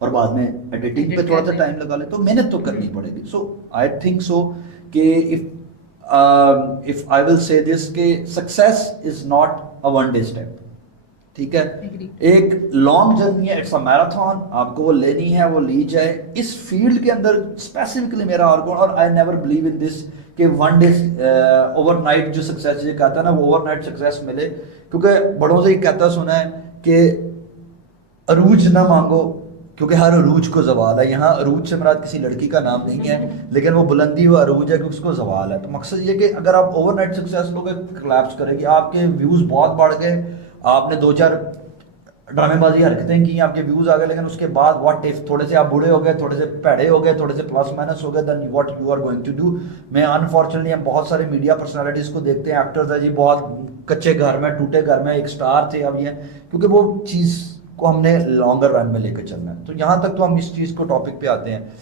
और बाद में एडिटिंग पे थोड़ा सा टाइम लगा ले, तो मेहनत तो करनी पड़ेगी। सो आई थिंक सो कि if I will say this के success is not a one day step, ठीक है, एक लॉन्ग जर्नी है, इट्स अ मैराथन। आपको वो लेनी है, वो ली जाए। इस फील्ड के अंदर स्पेसिफिकली मेरा आर्गुमेंट, और I never believe in this कि वन डे ओवरनाइट जो सक्सेस ये कहता है ना, वो ओवरनाइट सक्सेस मिले। क्योंकि बड़ों से ये कहता सुना है कि अरूज ना मांगो क्योंकि हर अरूज को जवाल है। यहाँ अरूज से मुराद किसी लड़की का नाम नहीं है, लेकिन वो बुलंदी वो अरूज है क्योंकि उसको जवाल है। तो मकसद ये कि अगर आप ओवरनाइट सक्सेस लोगे, कोलैप्स करेगी, आपके व्यूज़ बहुत बढ़ गए, आपने 2-4 ड्रामेबाजी हरकतें की, आपके व्यूज़ आ गए, लेकिन उसके बाद व्हाट इफ थोड़े से आप बूढ़े हो गए, थोड़े से पैड़े हो गए, थोड़े से प्लस माइनस हो गए, then what you are going to do. मैं अनफॉर्चुनेटली हम बहुत सारे मीडिया पर्सनालिटीज़ को देखते हैं, एक्टर्स है जी, बहुत कच्चे घर में, टूटे घर में, एक स्टार थे, अब ये क्योंकि वो चीज़ को हमने लॉन्गर रन में लेकर चलना है। तो यहाँ तक तो हम इस चीज़ को टॉपिक पे आते हैं।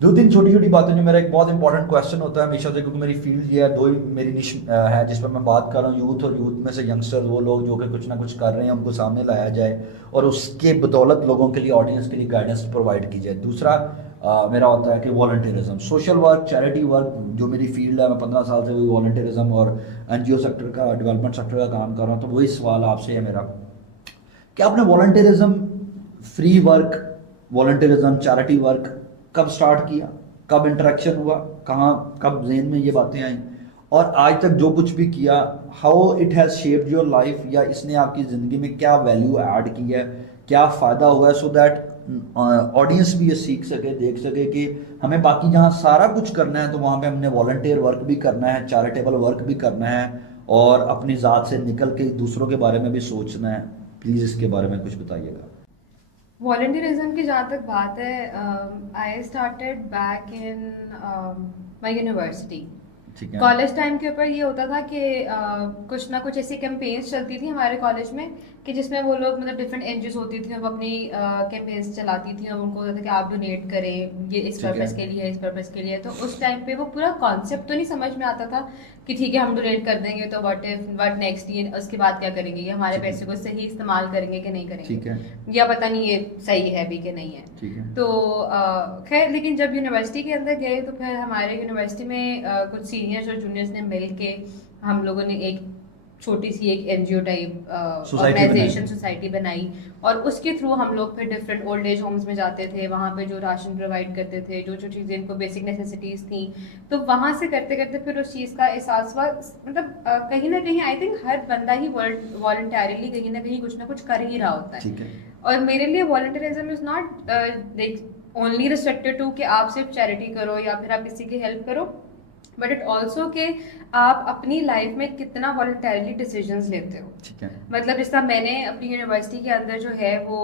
2-3 छोटी छोटी बातें जो मेरा एक बहुत इंपॉर्टेंट क्वेश्चन होता है हमेशा से, क्योंकि मेरी फील्ड ये है, 2 ही मेरी निश है जिस पर मैं बात कर रहा हूँ, यूथ और यूथ में से यंगस्टर्स, वो लोग जो कि कुछ ना कुछ कर रहे हैं, उनको सामने लाया जाए और उसके बदौलत लोगों के लिए, ऑडियंस के लिए गाइडेंस प्रोवाइड की जाए। दूसरा मेरा होता है कि volunteerism, social work, charity work, जो मेरी फील्ड है, मैं 15 साल से वही वॉलंटियरिज्म और NGO सेक्टर का, डेवलपमेंट सेक्टर का काम कर रहा हूँ। तो वही सवाल आपसे है मेरा कि आपने volunteerism, free work, volunteerism, charity work कब स्टार्ट किया, कब इंटरेक्शन हुआ, कहाँ कब जहन में ये बातें आई, और आज तक जो कुछ भी किया, how it has shaped your life, या इसने आपकी ज़िंदगी में क्या वैल्यू ऐड की है, क्या फ़ायदा हुआ है, सो दैट ऑडियंस भी ये सीख सके, देख सके कि हमें बाकी जहाँ सारा कुछ करना है तो वहाँ पे हमने वॉलंटियर वर्क भी करना है, चैरिटेबल वर्क भी करना है और अपनी ज़ात से निकल के दूसरों के बारे में भी सोचना है। प्लीज़ इसके बारे में कुछ बताइएगा। वॉलंटियरिज्म की जहाँ तक बात है, I started back in my university. ठीक है। कॉलेज टाइम के ऊपर ये होता था कि कुछ ना कुछ ऐसी कैंपेन्स चलती थी हमारे कॉलेज में कि जिसमें वो लोग मतलब डिफरेंट एनजीओज होती थी, वो अपनी कैंपेन्स चलाती थी और उनको होता था कि आप डोनेट करें, ये इस ठीक है। पर्पस के लिए है, इस पर्पस के लिए। तो उस टाइम पे वो पूरा कॉन्सेप्ट तो नहीं समझ में आता था कि ठीक है हम डोनेट कर देंगे तो व्हाट नेक्स्ट ईयर, उसके बाद क्या करेंगे, ये हमारे ठीक है। पैसे को सही इस्तेमाल करेंगे कि नहीं ठीक करेंगे, है। या पता नहीं ये सही है भी कि नहीं है। ठीक है। तो खैर लेकिन जब यूनिवर्सिटी के अंदर गए तो फिर हमारे यूनिवर्सिटी में कुछ सीनियर्स और जूनियर्स ने मिल के हम लोगों ने एक छोटी सी एक एनजीओ टाइप सोसाइटी ऑर्गेनाइजेशन बनाई। सोसाइटी बनाई, और उसके थ्रू हम लोग फिर डिफरेंट ओल्ड एज होम्स में जाते थे, वहाँ पे जो राशन प्रोवाइड करते थे, जो जो चीज़ें इनको बेसिक नेसेसिटीज़ थी, तो वहाँ से करते करते फिर उस चीज़ का एहसास हुआ। मतलब कहीं ना कहीं आई थिंक हर बंदा ही वॉलंटरली कहीं ना कहीं कुछ ना कुछ कर ही रहा होता है। ठीक है। और मेरे लिए volunteerism is not like only restricted to कि आप सिर्फ चैरिटी करो या फिर आप किसी की हेल्प करो, बट इट ऑल्सो के आप अपनी लाइफ में कितना वॉलंटरली डिसीजंस लेते हो। ठीक है। मतलब जिस तरह मैंने अपनी यूनिवर्सिटी के अंदर जो है वो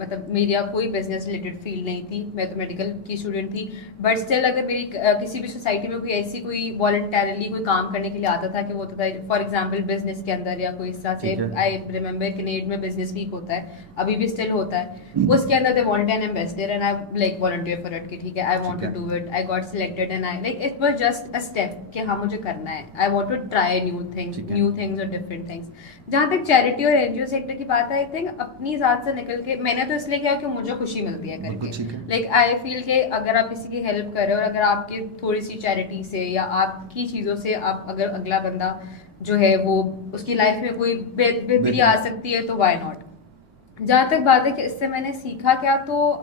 मतलब मेरा कोई बिजनेस रिलेटेड फील्ड नहीं थी, मैं तो मेडिकल की स्टूडेंट थी, बट स्टिल अगर मेरी किसी भी सोसाइटी में कोई ऐसी कोई वॉलंटरली कोई काम करने के लिए आता था कि वो होता था फॉर एग्जांपल बिजनेस के अंदर या कोई इस तरह से, ठीक है। आई रिमेंबर कनेड में बिजनेस वीक होता है, अभी भी स्टिल होता है, उसके अंदर they wanted an ambassador and I like volunteer for it कि ठीक है आई वांट ठीक टू है। Do it, I got selected and I like it was just a step कि हाँ मुझे करना है, I want to try new things ठीक है। न्यू थिंग्स और डिफरेंट थिंग्स। जहाँ तक चैरिटी और एनजीओ सेक्टर की बात है, आई थिंक अपनी ज़ात से निकल के मैंने तो इसलिए किया कि मुझे खुशी मिलती है बिल्कुल ठीक करके, है। लाइक आई फील कि अगर आप किसी की हेल्प कर रहे हो और अगर आपके थोड़ी सी चैरिटी से या आपकी चीज़ों से आप अगर अगला बंदा जो है वो उसकी लाइफ में कोई बेहतरी आ सकती है तो वाई नॉट। जहाँ तक बात है कि इससे मैंने सीखा क्या, तो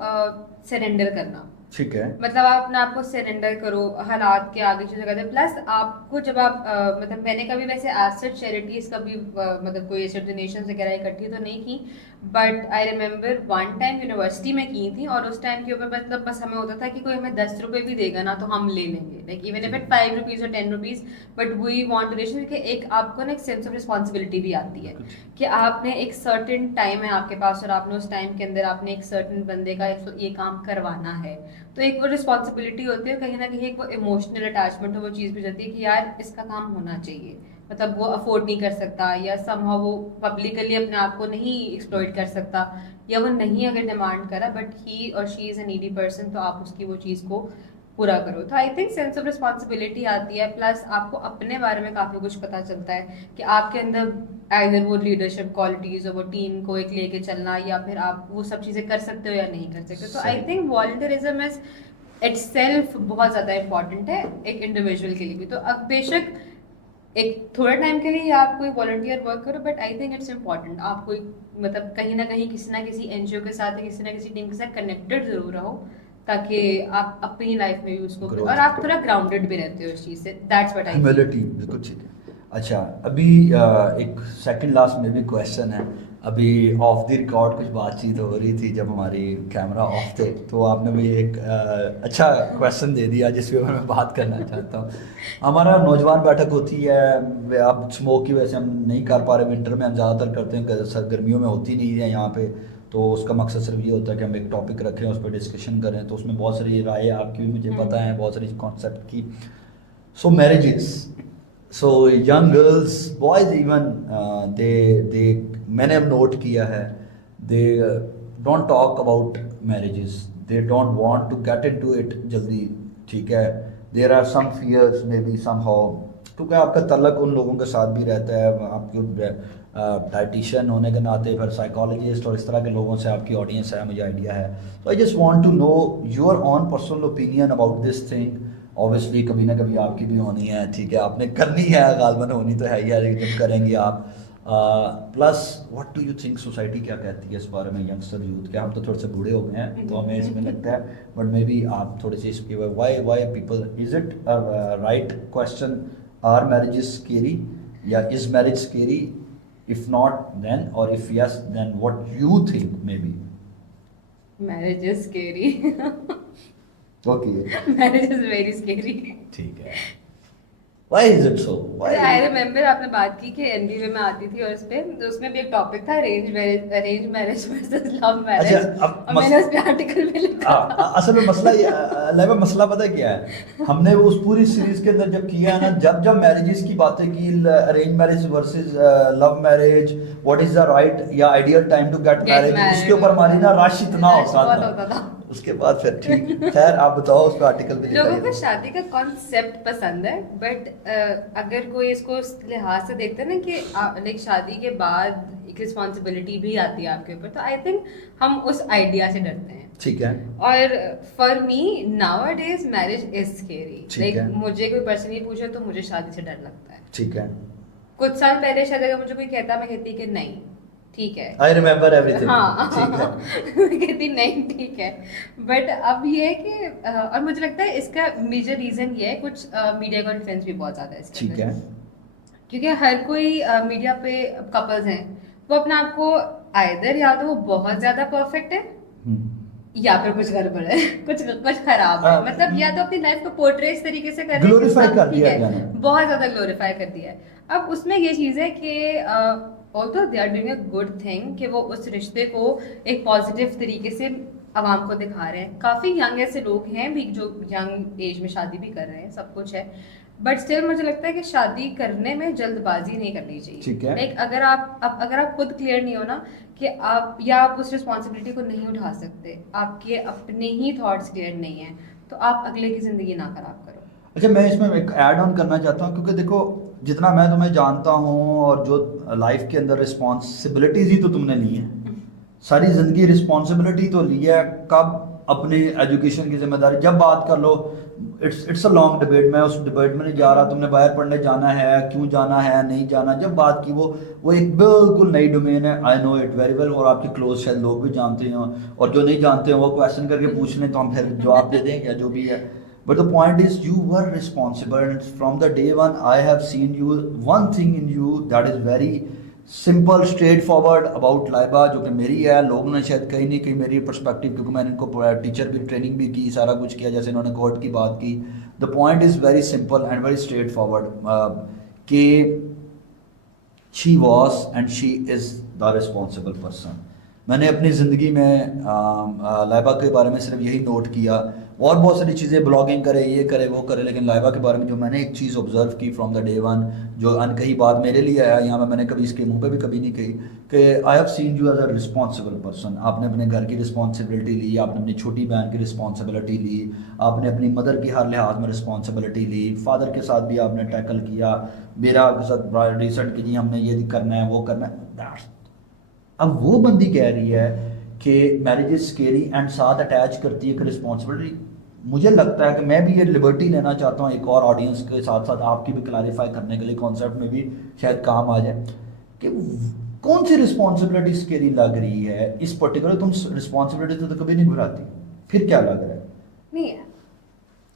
सरेंडर करना। ठीक है। मतलब आप अपने आप को सरेंडर करो हालात के आगे चीज़ें करते, प्लस आपको जब आप मतलब मैंने कभी वैसे एज चैरिटीज कभी मतलब कोई ऐसे डोनेशन वगैरह इकट्ठी तो नहीं की, but I remember one time university में की थी, और उस टाइम के ऊपर मतलब बस हमें होता था कि कोई हमें 10 रुपए भी देगा ना तो हम ले लेंगे, like even if it 5 rupees और 10 rupees, but we want donation कि एक आपको ना एक सेंस ऑफ रिस्पॉन्सिबिलिटी भी आती है कि आपने एक सर्टेन टाइम है आपके पास और आपने उस टाइम के अंदर आपने एक सर्टेन बंदे का ये काम करवाना है, तो एक वो रिस्पॉन्सिबिलिटी होती है, कहीं ना कहीं एक वो इमोशनल अटैचमेंट हो वो चीज़ भी जाती है कि यार इसका काम होना चाहिए, मतलब वो अफोर्ड नहीं कर सकता या समहाउ वो पब्लिकली अपने आप को नहीं एक्सप्लॉइट कर सकता, या वो नहीं अगर डिमांड करा बट ही और she is a needy person, तो आप उसकी वो चीज़ को पूरा करो। तो I think sense of responsibility आती है, प्लस आपको अपने बारे में काफ़ी कुछ पता चलता है कि आपके अंदर आइदर वो लीडरशिप क्वालिटीज़ और वो टीम को एक लेके चलना, या फिर आप वो सब चीज़ें कर सकते हो या नहीं कर सकते। तो I think volunteerism is itself बहुत ज़्यादा इंपॉर्टेंट है एक इंडिविजुअल के लिए भी। तो अब बेशक एक थोड़ा टाइम के लिए आप कोई वॉलंटियर वर्क करो, but I think it's important आप कोई मतलब कहीं ना कहीं किसी ना किसी एनजीओ के साथ या किसी ना किसी टीम के साथ कनेक्टेड जरूर रहो, ताकि आप अपनी लाइफ में भी उसको Growth और आप थोड़ा ग्राउंडेड भी रहते हो इस चीज़ से। दैट्स व्हाट आई ह्यूमिलिटी, बिल्कुल ठीक है। अच्छा, अभी एक सेकंड लास्ट में भी क्वेश्चन है। अभी ऑफ द रिकॉर्ड कुछ बातचीत हो रही थी जब हमारी कैमरा ऑफ थे, तो आपने भी एक अच्छा क्वेश्चन दे दिया जिस पे मैं बात करना चाहता हूँ। हमारा नौजवान बैठक होती है, अब स्मोक की वजह से हम नहीं कर पा रहे, विंटर में हम ज़्यादातर करते हैं, गर्मियों में होती नहीं है यहाँ पे, तो उसका मकसद सिर्फ ये होता है कि हम एक टॉपिक रखें, उस पर डिस्कशन करें, तो उसमें बहुत सारी राय आपकी भी मुझे पता है, बहुत सारी कॉन्सेप्ट की। So marriages, so young girls, boys even, they मैंने अब नोट किया है, they don't talk about marriages, they don't want to get into it जल्दी, ठीक है। There are some fears maybe somehow, क्योंकि आपका तल्लक उन लोगों के साथ भी रहता है, आपके डाइटिशियन होने के नाते, फिर साइकोलॉजिस्ट और इस तरह के लोगों से आपकी ऑडियंस है, मुझे आइडिया है। तो I just want to know your own personal opinion about this thing. Obviously कभी ना कभी आपकी भी होनी है, ठीक है, आपने करनी है, गालबन होनी तो है ही है, जब करेंगे आप। Plus what do you think, society क्या कहती है इस बारे में, यंगस्टर यूथ के? हम तो थोड़े से बूढ़े हो गए हैं तो हमें इसमें लगता है, बट मे बी आप थोड़े से इसके why people, is it right question, are marriages scary या is marriage scary? If not, then, or if yes, then what you think maybe? Marriage is scary. Okay. Marriage is very scary. ठीक है। Why is it so? I remember आपने बात की कि NDA में आती थी और उसमें भी एक टॉपिक था arrange marriage versus love marriage. अच्छा, अब और मैंने उस पे आर्टिकल में लिखा था। असल में मसला ये लाइबा, मसला पता क्या है, हमने वो उस पूरी सीरीज के अंदर जब किया है ना, जब जब मैरिजेस की बातें की, arrange marriage versus love marriage, what is the right या ideal time to get marriage, उसके ऊपर हमारी ना रश इतना होता था। उसके बाद फिर ठीक, खैर आप बताओ, उस पर आर्टिकल भी लिखा लोगों को गया। शादी का कॉन्सेप्ट पसंद है, बट अगर कोई इसको उस लिहाज से देखते हैं ना कि लाइक शादी के बाद एक रिस्पॉन्सिबिलिटी भी आती है आपके ऊपर, तो आई थिंक हम उस आइडिया से डरते हैं। ठीक है। और for me nowadays marriage is scary. ठीक लाइक है। मुझे कोई पर्सनली पूछे तो मुझे शादी से डर लगता है। ठीक है। कुछ साल पहले शायद अगर मुझे कोई कहता, मैं कहती कि नहीं ठीक है, आई रिमेम्बर एवरीथिंग। हाँ ठीक है। मैं कहती नहीं ठीक है। बट अब ये है कि और मुझे लगता है इसका मेजर रीजन ये है, कुछ मीडिया का इन्फ्लुएंस भी बहुत ज्यादा है इसके ठीक है। अंदर। क्योंकि हर कोई मीडिया पे कपल्स हैं, वो अपने आप को आइदर या तो वो बहुत ज्यादा परफेक्ट है या फिर कुछ गड़बड़ है, कुछ कुछ खराब है। मतलब या तो अपनी लाइफ को पोर्ट्रे इस तरीके से कर रहे हैं, Glorify कर ठीक दिया है, जाने। बहुत ज्यादा ग्लोरीफाई कर दिया है। अब उसमें ये चीज है कि although they are doing a good thing कि वो उस रिश्ते को एक पॉजिटिव तरीके से आवाम को दिखा रहे हैं। काफी यंग ऐसे लोग हैं भी जो यंग एज में शादी भी कर रहे हैं, सब कुछ है, बट स्टिल मुझे लगता है कि शादी करने में जल्दबाजी नहीं करनी चाहिए। ठीक है। लाइक अगर आप खुद क्लियर नहीं हो ना कि आप उस रिस्पॉन्सिबिलिटी को नहीं उठा सकते, आपके अपने ही थॉट्स क्लियर नहीं है, तो आप अगले की जिंदगी ना खराब करो। अच्छा, मैं इसमें एक ऐड ऑन करना चाहता हूँ, क्योंकि देखो जितना मैं तुम्हें जानता हूँ और जो लाइफ के अंदर रिस्पॉन्सिबिलिटीज ही तो तुमने ली है, सारी जिंदगी रिस्पॉन्सिबिलिटी तो ली है। कब अपनी एजुकेशन की जिम्मेदारी, जब बात कर लो, इट्स अ लॉन्ग डिबेट, मैं उस डिबेट में नहीं जा रहा। तुमने बाहर पढ़ने जाना है, क्यों जाना है, नहीं जाना, जब बात की वो एक बिल्कुल नई डोमेन है। I know it very well, और आपके क्लोज शायद लोग भी जानते हैं, और जो नहीं जानते हैं वो क्वेश्चन करके पूछ लें तो हम फिर जवाब दे दें या जो भी है। But the point is, you were responsible, and from the day one, I have seen you. One thing in you that is very simple, straightforward about Laiba, जो कि मेरी है, लोगों ने शायद कहीं नहीं कहीं मेरी पर्सपेक्टिव, क्योंकि मैंने इनको टीचर भी ट्रेनिंग भी की, सारा कुछ किया, जैसे इन्होंने कोर्ट की बात की। The point is very simple and very straightforward कि she was and she is the responsible person. मैंने अपनी ज़िंदगी में लाइबा के बारे में सिर्फ यही नोट किया, और बहुत सारी चीज़ें, ब्लॉगिंग करे, ये करे, वो करे, लेकिन लाइबा के बारे में जो मैंने एक चीज़ ऑब्जर्व की फ्रॉम द डे वन, जो अनकही बात मेरे लिए है, यहाँ पे मैंने कभी इसके मुंह पे भी कभी नहीं कही, कि I have seen you as a responsible person. आपने अपने घर की रिस्पॉन्सिबिलिटी ली, आपने अपनी छोटी बहन की रिस्पॉन्सिबिलिटी ली, आपने अपनी मदर की हर लिहाज में रिस्पॉन्सिबिलिटी ली, फादर के साथ भी आपने टैकल किया, मेरा के साथ रिसेंट की जी हमने ये करना है, वो करना है। अब वो बंदी कह रही है कि मैरिज इज स्केरी एंड साथ अटैच करती है कि रिस्पॉन्सिबिलिटी। मुझे लगता है कि मैं भी ये लिबर्टी लेना चाहता हूँ एक और ऑडियंस के साथ साथ, आपकी भी क्लैरिफाई करने के लिए, कॉन्सेप्ट में भी शायद काम आ जाए, कि कौन सी रिस्पॉन्सिबिलिटी स्केरी लग रही है इस पर्टिकुलर। तुम रिस्पॉन्सिबिलिटी तो कभी नहीं घुराती, फिर क्या लग रहा है? नहीं,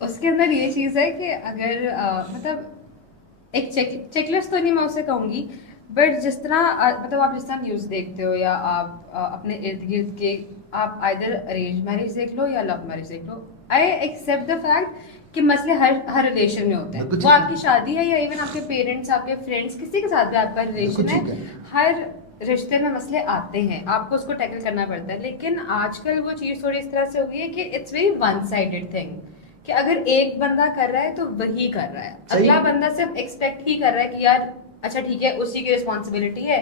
उसके अंदर ये चीज़ है कि अगर मतलब एक चेकलिस्ट तो नहीं मैं उसे कहूँगी, बट जिस तरह मतलब आप जिस तरह न्यूज़ देखते हो या आप अपने इर्द गिर्द के, आप आइदर अरेंज मैरिज देख लो या लव मैरिज देख लो, आई एक्सेप्ट द फैक्ट कि मसले हर रिलेशन में होते हैं। वो आपकी शादी है या इवन आपके पेरेंट्स, आपके फ्रेंड्स, किसी के साथ भी आपका रिलेशन है, हर रिश्ते में मसले आते हैं, आपको उसको टैकल करना पड़ता है। लेकिन आजकल वो चीज़ थोड़ी इस तरह से हो गई है कि it's very one sided thing, कि अगर एक बंदा कर रहा है तो वही कर रहा है, अगला बंदा सिर्फ एक्सपेक्ट ही कर रहा है कि यार अच्छा ठीक है, उसी की रिस्पॉन्सिबिलिटी है,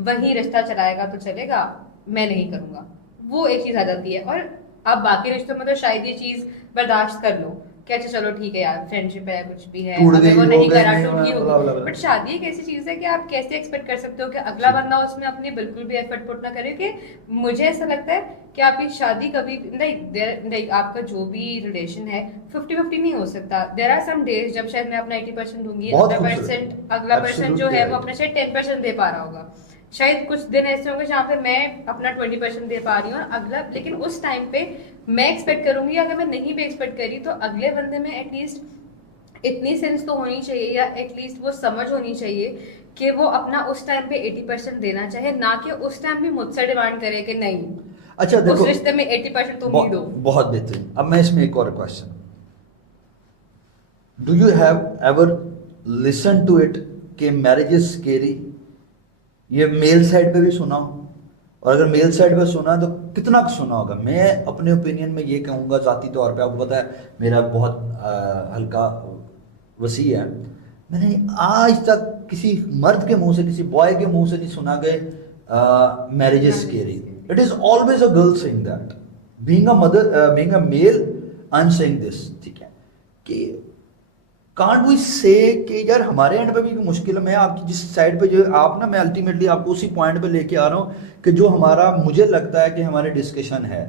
वही रिश्ता चलाएगा तो चलेगा, मैं नहीं करूँगा। वो एक चीज़ आ जाती है। और अब बाकी रिश्तों में तो शायद ये चीज़ बर्दाश्त कर लो कि अच्छा चलो ठीक है यार, फ्रेंडशिप है, कुछ भी है, अगर वो नहीं करा टूट गई होगी। बट शादी एक ऐसी चीज़ है कि आप कैसे एक्सपेक्ट कर सकते हो कि अगला बंदा उसमें अपनी बिल्कुल भी एफर्ट पुट ना करे। कि मुझे ऐसा लगता है कि आपकी शादी कभी लाइक आपका जो भी रिलेशन है 50-50 नहीं हो सकता। देयर आर सम डेज जब शायद मैं अपना 80% दूंगी, अगला पर्सन जो है वो अपना शायद 10% दे पा रहा होगा। शायद कुछ दिन ऐसे होंगे जहाँ पे मैं अपना 20% दे पा रही हूँ अगला, लेकिन उस टाइम पे मैं एक्सपेक्ट करूंगी, अगर मैं नहीं भी एक्सपेक्ट करी तो अगले बंदे में एटलीस्ट इतनी सेंस तो होनी चाहिए या एटलीस्ट वो समझ होनी चाहिए कि वो अपना उस टाइम पे 80% देना चाहे, ना कि उस टाइम भी मुझसे डिमांड करे कि नहीं अच्छा देखो, उस रिश्ते में 80% तुम ही दो। बहुत बेहतरीन। अब मैं इसमें एक और question, do you have ever listen to it कि मैरिज इज स्केरी, ये मेल साइड पे भी सुना हो, और अगर मेल साइड पे सुना तो कितना कुछ सुना होगा। मैं अपने ओपिनियन में ये कहूँगा ज़ाती तौर पे, आपको पता है मेरा बहुत हल्का वसी है, मैंने आज तक किसी मर्द के मुंह से, किसी बॉय के मुंह से नहीं सुना कि marriage is scary. It is always a girl saying that, being a mother, being a male, I am saying this, ठीक है, कि कांट वी से कि यार हमारे एंड पे भी मुश्किल है। मैं आपकी जिस साइड पे जो आप ना, मैं अल्टीमेटली आपको उसी पॉइंट पे लेके आ रहा हूँ कि जो हमारा, मुझे लगता है कि हमारे डिस्कशन है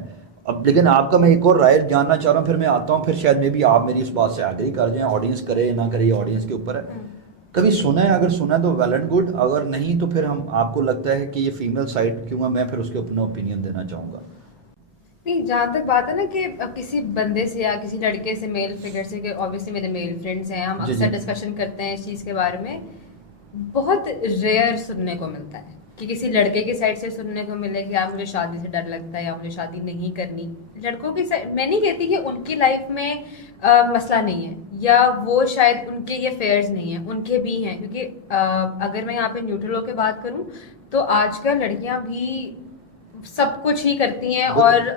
अब, लेकिन आपका मैं एक और राय जानना चाह रहा हूँ, फिर मैं आता हूँ, फिर शायद मे भी आप मेरी इस बात से एग्री कर जाएं, ऑडियंस करे ना करे, ऑडियंस के ऊपर है। कभी सुना है? अगर सुना है तो वेल एंड गुड, अगर नहीं तो फिर हम, आपको लगता है कि ये फीमेल साइड क्यों है, मैं फिर उसके अपना ओपिनियन देना चाहूँगा। नहीं, जहाँ तक बात है ना कि अब किसी बंदे से या किसी लड़के से, मेल फिगर से, कि ऑब्वियसली मेरे मेल फ्रेंड्स हैं, हम जी, अक्सर जी। डिस्कशन करते हैं इस चीज़ के बारे में, बहुत रेयर सुनने को मिलता है कि किसी लड़के की साइड से सुनने को मिले कि यार मुझे शादी से डर लगता है या मुझे शादी नहीं करनी। लड़कों की साइड, मैं नहीं कहती कि उनकी लाइफ में मसला नहीं है या वो शायद उनके ये फेयर्स नहीं है, उनके भी हैं, क्योंकि अगर मैं यहाँ पे न्यूट्रल होकर बात करूँ तो आजकल लड़कियां भी सब कुछ ही करती हैं, और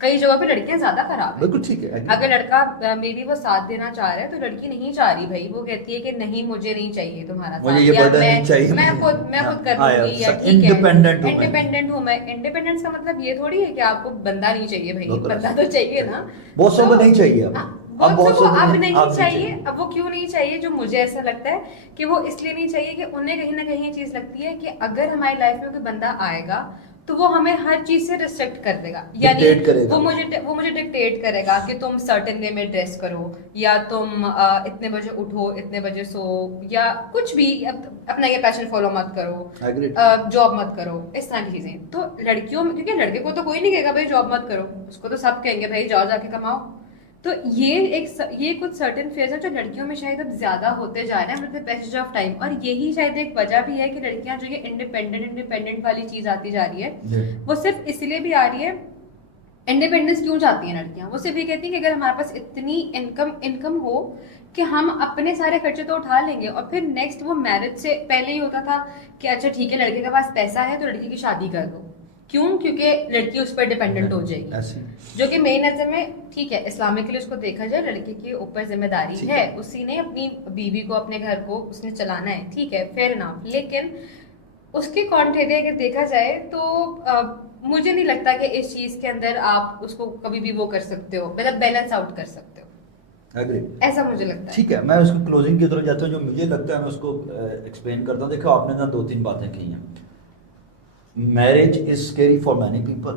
कई जगह पे लड़कियां ज्यादा खराब है। बिल्कुल ठीक है। अगर लड़का मे बी वो साथ देना चाह रहा है तो लड़की नहीं चाह रही भाई, वो कहती है कि नहीं मुझे नहीं चाहिए तुम्हारा साथ, मुझे ये या burden नहीं चाहिए, मैं मुझे। खुद कर हाँ, लूंगी, या यार, ठीक है independent हूँ मैं। इंडिपेंडेंट हूँ मैं। इंडिपेंडेंस का मतलब ये थोड़ी है कि आपको बंदा नहीं चाहिए भाई, बिल्कुल। बंदा तो चाहिए ना। बहुत सब तो- नहीं चाहिए अब। हाँ, अब बहुत को सब अब नहीं- नहीं अब नहीं चाहिए। चाहिए। अब वो क्यों नहीं चाहिए, जो मुझे ऐसा लगता है कि वो इसलिए नहीं चाहिए कि उन्हें कहीं ना कहीं ये चीज लगती है कि अगर हमारी लाइफ में कोई बंदा आएगा तो वो हमें हर चीज से रिस्ट्रिक्ट कर देगा, यानी Dictate करेगा। वो मुझे डिक्टेट करेगा कि तुम सर्टेन वे में ड्रेस करो, या तुम इतने बजे उठो, इतने बजे सो, या कुछ भी अपना ये पैशन फॉलो मत Agreed. करो, जॉब मत करो, इस तरह की चीजें। तो लड़कियों में, क्योंकि लड़के को तो कोई नहीं कहेगा भाई जॉब मत करो, उसको तो सब कहेंगे भाई जाओ जाके कमाओ। तो ये कुछ सर्टेन फेज है जो लड़कियों में शायद अब ज्यादा होते जा रहे हैं with the passage of time, और यही शायद एक वजह भी है कि लड़कियां जो ये इंडिपेंडेंट वाली चीज आती जा रही है, वो सिर्फ इसलिए भी आ रही है। इंडिपेंडेंस क्यों चाहती हैं लड़कियां? वो सिर्फ ये कहती हैं कि अगर हमारे पास इतनी इनकम हो कि हम अपने सारे खर्चे तो उठा लेंगे, और फिर नेक्स्ट वो मैरिज से पहले ही होता था कि अच्छा ठीक है लड़के के पास पैसा है तो लड़की की शादी कर दो। क्यों? क्योंकि लड़की उस पर डिपेंडेंट हो जाएगी, ऐसे। जो कि मेरी नजर में ठीक है, इस्लामिकली उसको देखा जाए लड़के के ऊपर जिम्मेदारी ठीक है, है। उसी ने अपनी बीवी को, अपने घर को उसने चलाना है, ठीक है, फेयर इनफ। लेकिन उसके कॉन्ट्रेरी अगर देखा जाए तो मुझे नहीं लगता कि इस चीज के अंदर आप उसको कभी भी वो कर सकते हो, मतलब बैलेंस आउट कर सकते हो, एग्री। ऐसा मुझे लगता है। ठीक है, मैं उसको क्लोजिंग की तरफ जाता हूँ। जो मुझे लगता है मैं उसको एक्सप्लेन करता हूँ। देखो आपने ना 2-3 बातें कही हैं। Marriage is scary for many people,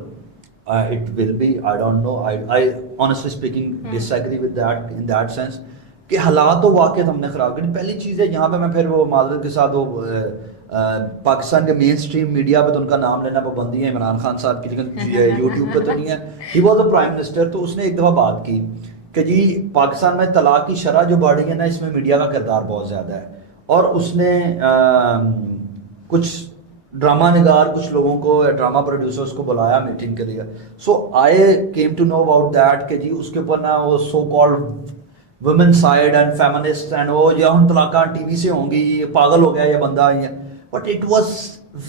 it will be, I don't no, I honestly speaking disagree with that in that sense कि हालात तो वाकई हमने ख़राब करी। पहली चीज़ है यहाँ पे मैं फिर वो माजरत के साथ वो पाकिस्तान के मेन स्ट्रीम मीडिया पे तो उनका नाम लेना पाबंदी है, इमरान खान साहब की, लेकिन यूट्यूब पे तो नहीं है। He was a prime minister, तो उसने एक दफ़ा बात की कि जी पाकिस्तान में तलाक की शरह जो बढ़ रही है ना, इसमें मीडिया का किरदार बहुत ज़्यादा है। और उसने कुछ ड्रामा निगार, कुछ लोगों को, ड्रामा प्रोड्यूसर्स को बुलाया मीटिंग के लिए। So I came to know about that कि जी उसके ऊपर ना वो so called women side and feminist and वो या हम तलाक़ां टीवी से होंगी, ये पागल हो गया ये बंदा, ये। But it was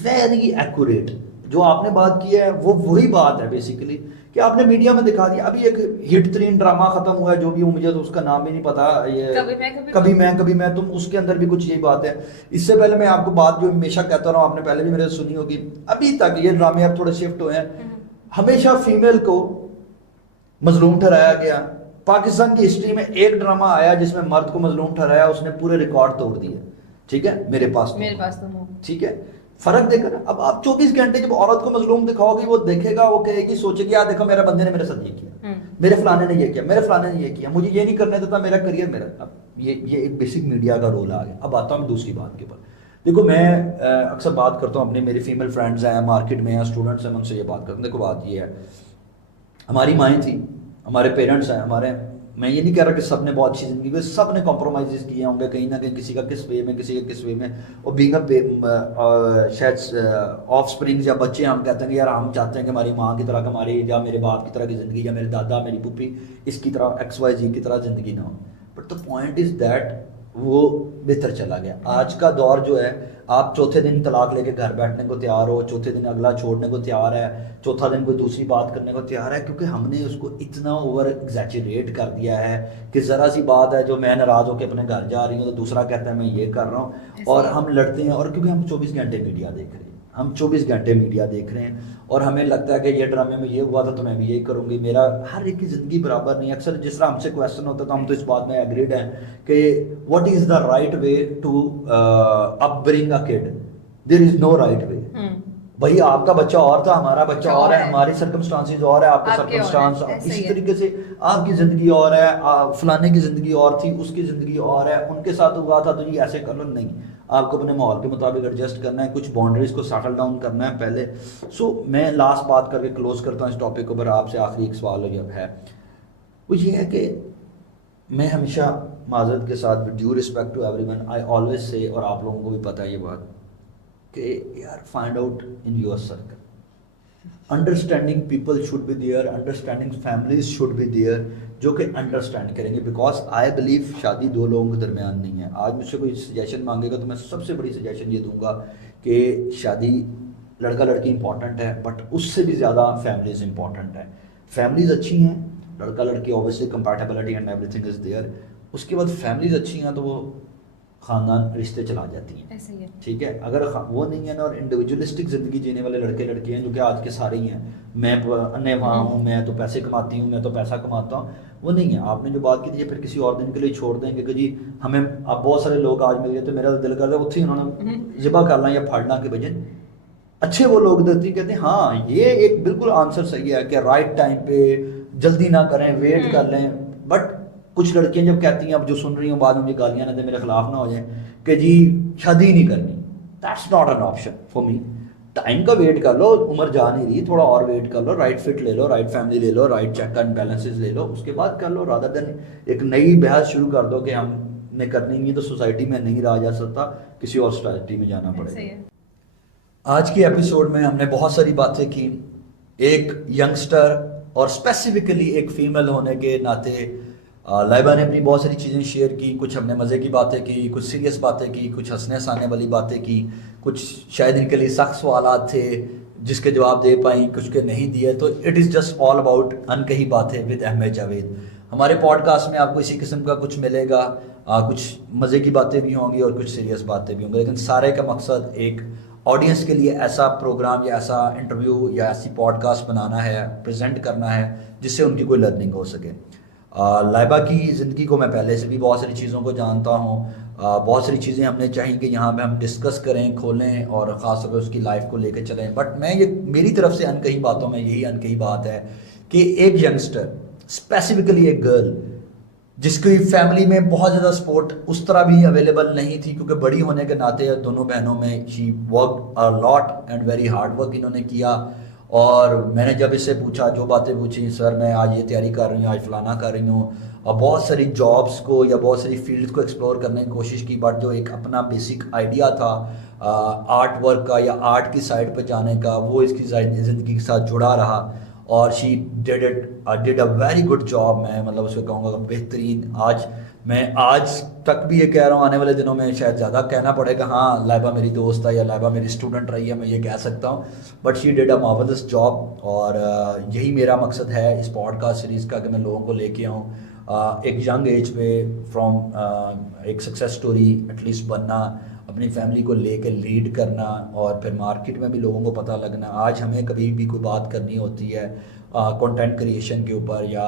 very accurate. जो आपने बात की है वो वही बात है बेसिकली कि आपने मीडिया में दिखा दिया। अभी एक हिट तरीन ड्रामा खत्म हुआ है, जो भी हो, मुझे तो उसका नाम भी नहीं पता, ये कभी मैं तुम, उसके अंदर भी कुछ यही बात है। इससे पहले मैं आपको बात जो हमेशा कहता रहा हूँ, आपने पहले भी मेरे से सुनी होगी, अभी तक ये ड्रामे अब थोड़े शिफ्ट हुए हैं, हमेशा फीमेल को मजलूम ठहराया गया। पाकिस्तान की हिस्ट्री में एक ड्रामा आया जिसमें मर्द को मजलूम ठहराया, उसने पूरे रिकॉर्ड तोड़ दिए। ठीक है, मेरे पास तो ठीक है, फर्क देखा ना। अब आप 24 घंटे जब औरत को मजलूम दिखाओगे, वो देखेगा, वो कहेगी, सोचेगी यार देखो मेरे बंदे ने मेरे साथ ये किया, मेरे फलाने ने ये किया, मेरे फलाने ने ये किया, मुझे ये नहीं करने देता, मेरा करियर मेरा। अब ये एक बेसिक मीडिया का रोल आ गया। अब आता हूँ दूसरी बात के ऊपर। देखो मैं अक्सर बात करता हूँ, अपने मेरे फीमेल फ्रेंड्स हैं, मार्केट में हैं, स्टूडेंट्स हैं, मैं उनसे ये बात करता हूँ। देखो बात ये है, हमारी माएँ थी, हमारे पेरेंट्स हैं, हमारे, मैं ये नहीं कह रहा कि सब ने बहुत अच्छी ज़िंदगी में, सब ने कॉम्प्रोमाइज़ किए होंगे कहीं ना कहीं, किसी का किस वे में, किसी का किस वे में। और बीइंग शायद ऑफ स्प्रिंग्स या बच्चे, हम कहते हैं कि यार हम चाहते हैं कि हमारी माँ की तरह, हमारी या मेरे बाप की तरह की ज़िंदगी, या मेरे दादा, मेरी पुप्पी, इसकी तरह XYZ की तरह ज़िंदगी ना हो। But the point is that वो बेहतर चला गया। आज का दौर जो है, आप चौथे दिन तलाक लेके घर बैठने को तैयार हो, चौथे दिन अगला छोड़ने को तैयार है, चौथा दिन कोई दूसरी बात करने को तैयार है, क्योंकि हमने उसको इतना ओवर एग्जैचुरेट कर दिया है कि ज़रा सी बात है जो मैं नाराज़ होकर अपने घर जा रही हूँ तो दूसरा कहता है मैं ये कर रहा हूँ, और हम लड़ते हैं। और क्योंकि हम 24 घंटे मीडिया देख रहे हैं, हम 24 घंटे मीडिया देख रहे हैं, और हमें लगता है कि ये ड्रामे में ये हुआ था तो मैं भी यही करूँगी। मेरा हर एक की ज़िंदगी बराबर नहीं है। अक्सर जिस तरह हमसे क्वेश्चन होता है तो हम तो इस बात में एग्रीड हैं कि what is the right way to upbring a kid. There is no right way. भाई आपका बच्चा और था, हमारा बच्चा और है, हमारी सर्कमस्टांसेस और है, आपके सर्कमस्टांस इसी तरीके से, आपकी ज़िंदगी और है, फलाने की ज़िंदगी और थी, उसकी ज़िंदगी और है, उनके साथ हुआ था तो जी ऐसे कर लो। नहीं, आपको अपने माहौल के मुताबिक एडजस्ट करना है, कुछ बाउंड्रीज को सेटल डाउन करना है पहले। सो मैं लास्ट बात करके क्लोज करता हूँ इस टॉपिक को, पर आपसे आखिरी एक सवाल है, वो ये है कि मैं हमेशा माजरत के साथ, with due respect to everyone, I always say, और आप लोगों को भी पता है ये बात, कि यार find out in your circle, understanding people should be there, understanding families should be there, जो कि अंडरस्टैंड करेंगे। बिकॉज आई बिलीव शादी दो लोगों के दरमियान नहीं है। आज मुझसे कोई सजेशन मांगेगा तो मैं सबसे बड़ी सजेशन ये दूंगा कि शादी, लड़का लड़की इंपॉर्टेंट है, बट उससे भी ज़्यादा फैमिलीज इंपॉर्टेंट है। फैमिलीज अच्छी हैं, लड़का लड़की obviously compatibility and everything is there, उसके बाद फैमिलीज अच्छी हैं तो वो ख़ानदान रिश्ते चला जाती हैं, ऐसे ही है। ठीक है। अगर वो नहीं है ना, और इंडिविजुअलिस्टिक ज़िंदगी जीने वाले लड़के लड़कियाँ हैं, जो कि आज के सारे ही हैं, मैं अन्य वहाँ हूँ, मैं तो पैसे कमाती हूँ, मैं तो पैसा कमाता हूँ, वो नहीं है। आपने जो बात की थी फिर किसी और दिन के लिए छोड़ देंगे कि जी हमें, अब बहुत सारे लोग आज मिल गए तो मेरा दिल करता है उत्थे ही उन्होंने ज़िबा करना या फाड़ना के बजाय अच्छे वो लोग देती कहते हैं हाँ ये एक बिल्कुल आंसर सही है कि राइट टाइम पे जल्दी ना करें, वेट कर लें। बट कुछ लड़कियां जब कहती हैं, अब जो सुन रही हूँ बाद में मुझे गालियां ना दे, मेरे खिलाफ ना हो जाए, कि जी शादी नहीं करनी, that's not an option for me. Time का वेट कर लो, उम्र जा नहीं रही, थोड़ा और वेट कर लो, राइट फिट ले लो, राइट फैमिली ले लो, राइट चेक एंड बैलेंसेस ले लो, उसके बाद कर लो, रादर देन एक नई बहस शुरू कर दो कि हमने करनी नहीं तो सोसाइटी में नहीं रहा जा सकता, किसी और सोसाइटी में जाना पड़ेगा। आज के एपिसोड में हमने बहुत सारी बातें की, एक यंगस्टर और स्पेसिफिकली एक फीमेल होने के नाते लाइबा ने अपनी बहुत सारी चीज़ें शेयर की। कुछ हमने मज़े की बातें की, कुछ सीरियस बातें की, कुछ हंसने हंसाने वाली बातें की, कुछ शायद इनके लिए सख्त सवालात थे जिसके जवाब दे पाई, कुछ के नहीं दिए। तो it is just all about अनकही बातें विद अहमद जावेद। हमारे पॉडकास्ट में आपको इसी किस्म का कुछ मिलेगा, कुछ मज़े की बातें भी होंगी और कुछ सीरियस बातें भी होंगी, लेकिन सारे का मकसद एक ऑडियंस के लिए ऐसा प्रोग्राम या ऐसा इंटरव्यू या ऐसी पॉडकास्ट बनाना है, प्रेजेंट करना है जिससे उनकी कोई लर्निंग हो सके। लाइबा की ज़िंदगी को मैं पहले से भी बहुत सारी चीज़ों को जानता हूँ, बहुत सारी चीज़ें हमने चाहिए कि यहाँ पे हम डिस्कस करें, खोलें और ख़ास तौर पर उसकी लाइफ को लेकर चलें। बट मैं ये, मेरी तरफ से अनकही बातों में यही अनकही बात है कि एक यंगस्टर, स्पेसिफिकली एक गर्ल जिसकी फैमिली में बहुत ज़्यादा सपोर्ट उस तरह भी अवेलेबल नहीं थी, क्योंकि बड़ी होने के नाते दोनों बहनों में she work a lot and very hard work इन्होंने किया। और मैंने जब इससे पूछा, जो बातें पूछी, सर मैं आज ये तैयारी कर रही हूँ, आज फलाना कर रही हूँ, और बहुत सारी जॉब्स को या बहुत सारी फील्ड्स को एक्सप्लोर करने की कोशिश की, बट जो एक अपना बेसिक आइडिया था आर्ट वर्क का या आर्ट की साइड पर जाने का, वो इसकी ज़िंदगी के साथ जुड़ा रहा और she did a very good job. मैं मतलब उसको कहूँगा बेहतरीन। मैं आज तक भी ये कह रहा हूँ, आने वाले दिनों में शायद ज़्यादा कहना पड़ेगा, हाँ लाइबा मेरी दोस्त है या लाइबा मेरी स्टूडेंट रही है, मैं ये कह सकता हूँ, but she did a marvellous job. और यही मेरा मकसद है इस पॉडकास्ट सीरीज़ का कि मैं लोगों को लेके आऊँ एक यंग एज पे, फ्रॉम एक सक्सेस स्टोरी एटलीस्ट बनना, अपनी फैमिली को लेकर लीड करना, और फिर मार्केट में भी लोगों को पता लगना। आज हमें कभी भी कोई बात करनी होती है कंटेंट क्रिएशन के ऊपर या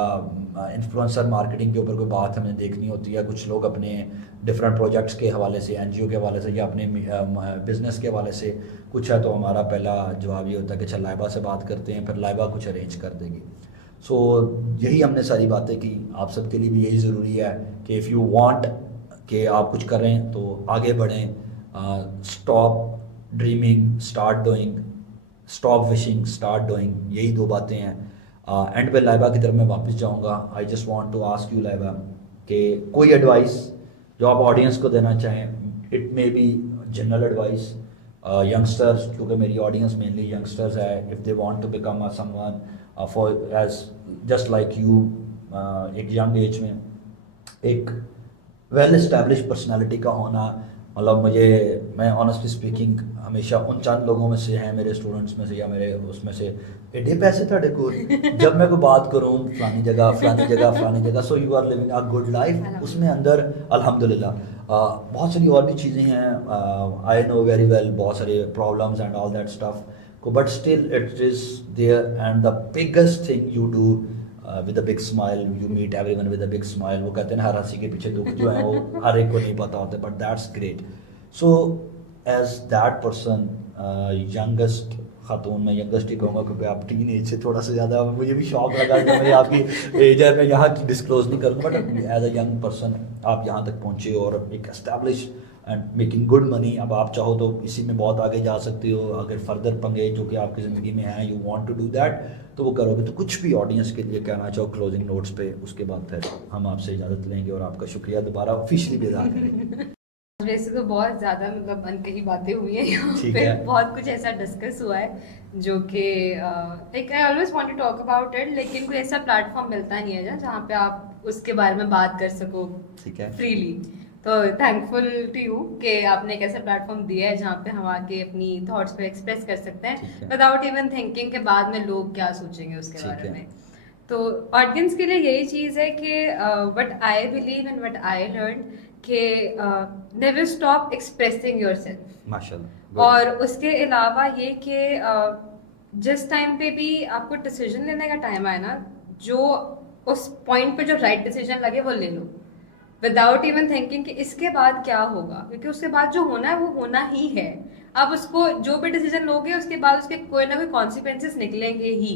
इन्फ्लुएंसर मार्केटिंग के ऊपर कोई बात हमें देखनी होती है, कुछ लोग अपने डिफरेंट प्रोजेक्ट्स के हवाले से, एनजीओ के हवाले से या अपने बिजनेस के हवाले से कुछ है, तो हमारा पहला जवाब ये होता है कि अच्छा लाइबा से बात करते हैं, फिर लाइबा कुछ अरेंज कर देगी। सो यही हमने सारी बातें की। आप सबके लिए भी यही ज़रूरी है कि इफ़ यू वांट कि आप कुछ करें तो आगे बढ़ें। Stop dreaming, start doing, stop wishing, start doing, यही दो बातें हैं। एंड पे लाइबा की तरफ मैं वापस जाऊंगा। I just want to ask you Laiba कि कोई एडवाइस जो आप ऑडियंस को देना चाहें, it may be general advice, youngsters, क्योंकि मेरी ऑडियंस मेनली यंगस्टर्स है, if they want to become someone for as just like you, एक यंग एज में एक वेल एस्टैब्लिश पर्सनालिटी का होना, मतलब मैं ऑनेस्टली स्पीकिंग हमेशा उन चंद लोगों में से हैं, मेरे स्टूडेंट्स में से या मेरे उसमें से, एडे पैसे ਤੁਹਾਡੇ ਕੋਲ जब मैं कोई बात करूँ फलानी जगह, so you are living a good life, उसमें अंदर अल्हम्दुलिल्लाह बहुत सारी और भी चीज़ें हैं, आई नो वेरी वेल, बहुत सारे problems and all that stuff को, but still it is there and the biggest thing you do with a big smile, you meet everyone with a big smile. वो कहते हैं ना हर हंसी के पीछे दुख जो है वो हर एक को नहीं पता होता, but that's great. So as that person, youngest खातून, मैं यंगेस्ट ही कहूँगा क्योंकि आप टीन एज से थोड़ा सा ज़्यादा, मुझे भी शौक लगा कि मैं आपकी एज है, मैं यहाँ की डिस्क्लोज नहीं करूँगा, but as a young person आप यहाँ तक पहुँचे और एक establish and making good money. अब आप चाहो तो इसी में बहुत आगे जा सकते हो, अगर फर्दर पंगे जो कि आपकी ज़िंदगी में हैं, you want to do that, तो वो करोगे। तो कुछ भी ऑडियंस के लिए कहना चाहो क्लोजिंग नोट्स पे, उसके बाद फिर हम आपसे इजाज़त लेंगे और आपका शुक्रिया दोबारा ऑफिशियली भी अदा करेंगे। वैसे तो बहुत ज़्यादा मतलब अनकही बातें हुई हैं यहाँ ठीक पे, है। बहुत कुछ ऐसा डिस्कस हुआ है जो कि like I always want to talk about it, लेकिन कोई ऐसा प्लेटफॉर्म मिलता नहीं है जहाँ पे आप उसके बारे में बात कर सको ठीक है। फ्रीली। तो थैंकफुल टू यू कि आपने एक ऐसा प्लेटफॉर्म दिया है जहाँ पे हम आके अपनी थॉट्स को एक्सप्रेस कर सकते ठीक है। हैं विदाउट इवन थिंकिंग के बाद में लोग क्या सोचेंगे उसके ठीक बारे है। में। तो ऑडियंस के लिए यही चीज़ है कि what I believe and what I learn कि नेवर स्टॉप एक्सप्रेसिंग योरसेल्फ। माशाल्लाह। और उसके अलावा ये कि जिस टाइम पे भी आपको डिसीजन लेने का टाइम आए ना, जो उस पॉइंट पे जो राइट डिसीजन लगे वो ले लो विदाउट इवन थिंकिंग कि इसके बाद क्या होगा, क्योंकि उसके बाद जो होना है वो होना ही है। आप उसको जो भी डिसीजन लोगे उसके बाद उसके कोई ना कोई कॉन्सिक्वेंसेस निकलेंगे ही।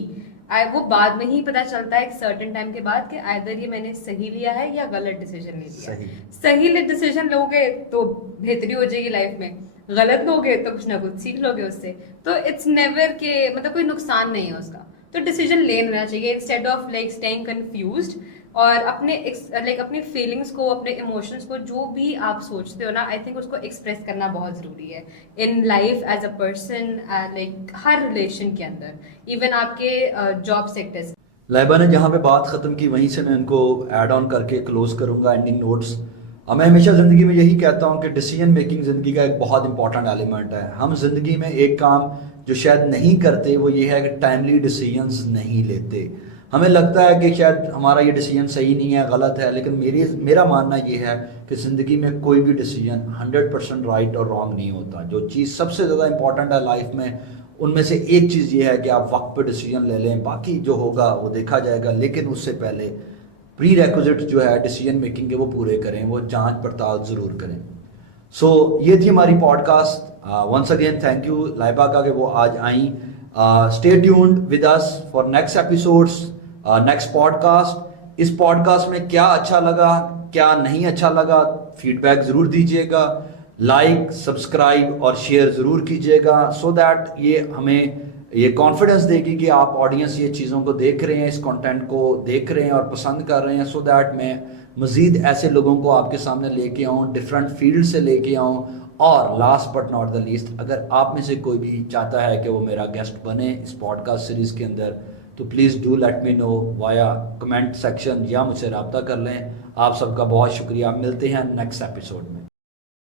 वो बाद में ही पता चलता है एक सर्टेन टाइम के बाद कि आइदर ये मैंने सही लिया है या गलत डिसीजन ले लिया। सही डिसीजन लोगे तो बेहतरी हो जाएगी लाइफ में, गलत लोगे तो कुछ ना कुछ सीख लोगे उससे। तो इट्स नेवर के मतलब कोई नुकसान नहीं है उसका, तो डिसीजन ले लेना चाहिए instead of like staying confused. और अपने लाइक अपनी फीलिंग्स को, अपने इमोशंस को, जो भी आप सोचते हो ना, आई थिंक उसको एक्सप्रेस करना बहुत ज़रूरी है in life as a person, like हर रिलेशन के अंदर, इवन आपके जॉब सेक्टर्स। लाइबा ने जहाँ पे बात ख़त्म की वहीं से मैं इनको ऐड ऑन करके क्लोज करूँगा एंडिंग नोट्स। मैं हमेशा ज़िंदगी में यही कहता हूँ कि डिसीजन मेकिंग ज़िंदगी का एक बहुत इंपॉर्टेंट एलिमेंट है। हम ज़िंदगी में एक काम जो शायद नहीं करते वो ये है कि टाइमली डिसीजंस नहीं लेते। हमें लगता है कि शायद हमारा ये डिसीजन सही नहीं है, गलत है, लेकिन मेरा मानना ये है कि ज़िंदगी में कोई भी डिसीजन 100% राइट और रॉन्ग नहीं होता। जो चीज़ सबसे ज़्यादा इंपॉर्टेंट है लाइफ में, उनमें से एक चीज़ ये है कि आप वक्त पे डिसीजन ले लें, बाकी जो होगा वो देखा जाएगा। लेकिन उससे पहले प्री रेक्विजिट जो है डिसीजन मेकिंग के वो पूरे करें, वो जांच पड़ताल ज़रूर करें। सो ये थी हमारी podcast. Once again thank you Laiba का कि वो आज आई। Stay tuned with us for next episodes, next podcast. इस पॉडकास्ट में क्या अच्छा लगा, क्या नहीं अच्छा लगा, फीडबैक ज़रूर दीजिएगा। लाइक, सब्सक्राइब और शेयर ज़रूर कीजिएगा, सो दैट ये हमें ये कॉन्फिडेंस देगी कि आप ऑडियंस ये चीज़ों को देख रहे हैं, इस कंटेंट को देख रहे हैं और पसंद कर रहे हैं, सो दैट मैं मज़ीद ऐसे लोगों को आपके सामने लेके आऊँ, डिफरेंट फील्ड से लेके आऊँ। और last but not the least, अगर आप में से कोई भी चाहता है कि वो मेरा गेस्ट बने इस पॉडकास्ट सीरीज़ के अंदर, तो please do let me know via comment section या मुझसे रब्ता कर लें। आप सबका बहुत शुक्रिया। मिलते हैं नेक्स्ट एपिसोड में।